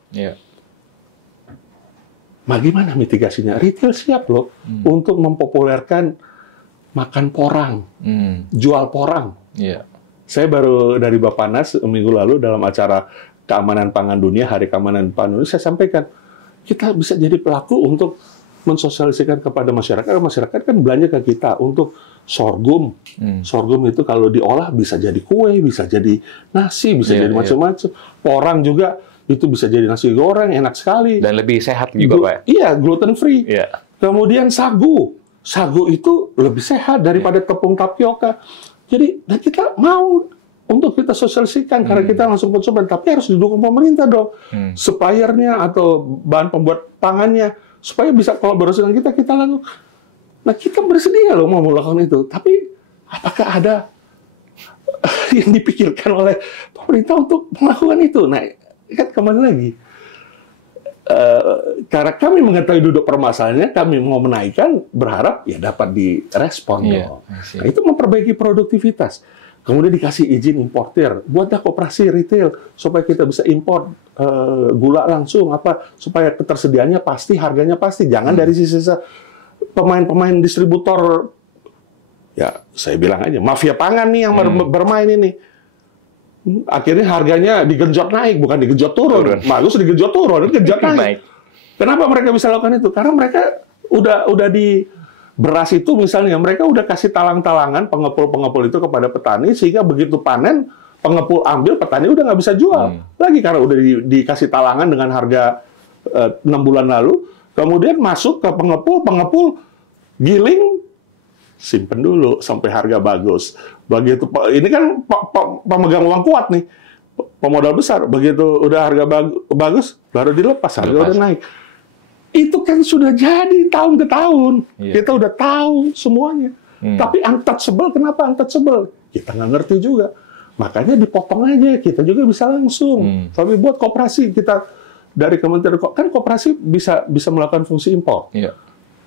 Bagaimana mitigasinya? Retail siap loh untuk mempopulerkan makan porang, jual porang. Saya baru dari Bappenas minggu lalu dalam acara Keamanan Pangan Dunia, Hari Keamanan Pangan Dunia, saya sampaikan, kita bisa jadi pelaku untuk mensosialisasikan kepada masyarakat. Masyarakat kan belanja ke kita untuk sorghum. Sorghum itu kalau diolah bisa jadi kue, bisa jadi nasi, bisa jadi macam-macam. Porang juga itu bisa jadi nasi goreng, enak sekali. Dan lebih sehat juga, Pak. Iya, gluten free. Kemudian sagu. Sagu itu lebih sehat daripada tepung tapioka. Jadi kita mau untuk kita sosialisasikan karena kita langsung konsumen, tapi harus didukung pemerintah dong, suppliernya atau bahan pembuat pangannya, supaya bisa kolaborasi dengan kita lalu. Nah, kita bersedia loh mau melakukan itu, tapi apakah ada yang dipikirkan oleh pemerintah untuk melakukan itu? Nah, kan kembali lagi, karena kami mengetahui duduk permasalahannya, kami mau menaikkan, berharap ya dapat direspon dong. Nah, itu memperbaiki produktivitas. Kemudian dikasih izin importir, buatlah koperasi retail supaya kita bisa impor gula langsung, supaya ketersediaannya pasti, harganya pasti. Jangan dari sisi pemain-pemain distributor, ya saya bilang aja, mafia pangan nih yang bermain ini. Akhirnya harganya digenjot naik, bukan digenjot turun. Bagus digenjot turun, digenjot naik. Kenapa mereka bisa lakukan itu? Karena mereka udah di beras itu misalnya, mereka udah kasih talang-talangan pengepul-pengepul itu kepada petani, sehingga begitu panen, pengepul ambil, petani udah nggak bisa jual lagi, karena udah dikasih talangan dengan harga 6 bulan lalu, kemudian masuk ke pengepul giling, simpen dulu sampai harga bagus. Begitu, ini kan pemegang uang kuat nih, pemodal besar, begitu udah harga bagus, baru dilepas, harga udah naik. Itu kan sudah jadi tahun ke tahun. Kita udah tahu semuanya. Tapi untouchable, kenapa untouchable? Kita nggak ngerti juga. Makanya dipotong aja, kita juga bisa langsung. Tapi buat koperasi, kita dari Kementerian, kan koperasi bisa melakukan fungsi impor.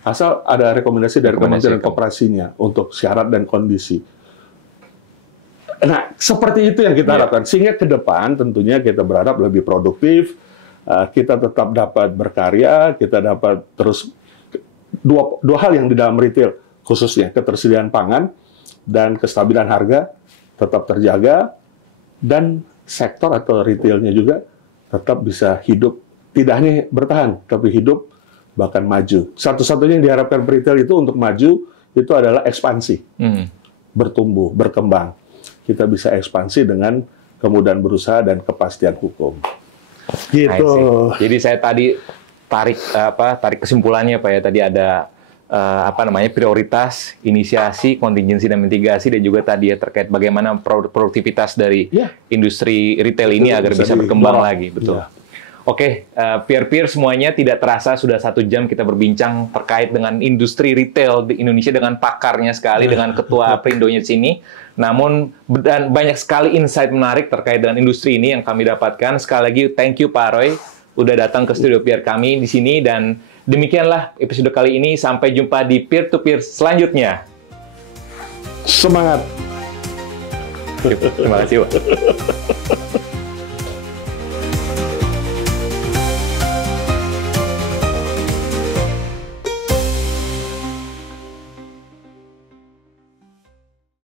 Asal ada rekomendasi dari Kementerian Koperasinya untuk syarat dan kondisi. Nah, seperti itu yang kita harapkan. Sehingga ke depan tentunya kita berharap lebih produktif, kita tetap dapat berkarya, kita dapat terus dua hal yang di dalam retail, khususnya ketersediaan pangan dan kestabilan harga tetap terjaga, dan sektor atau retailnya juga tetap bisa hidup, tidak hanya bertahan, tapi hidup bahkan maju. Satu-satunya yang diharapkan retail itu untuk maju itu adalah ekspansi, bertumbuh, berkembang. Kita bisa ekspansi dengan kemudahan berusaha dan kepastian hukum. Gitu. Jadi saya tadi tarik kesimpulannya Pak ya, tadi ada prioritas, inisiasi, kontingensi dan mitigasi, dan juga tadi ya terkait bagaimana produktivitas dari industri retail ini agar bisa berkembang lagi, betul. Oke, peer-peer semuanya, tidak terasa sudah 1 jam kita berbincang terkait dengan industri retail di Indonesia dengan pakarnya sekali, dengan ketua Perindonya di sini. Namun, dan banyak sekali insight menarik terkait dengan industri ini yang kami dapatkan. Sekali lagi, thank you Pak Roy, udah datang ke studio Peer kami di sini, dan demikianlah episode kali ini. Sampai jumpa di Peer-to-Peer selanjutnya. Semangat! Terima kasih, Pak.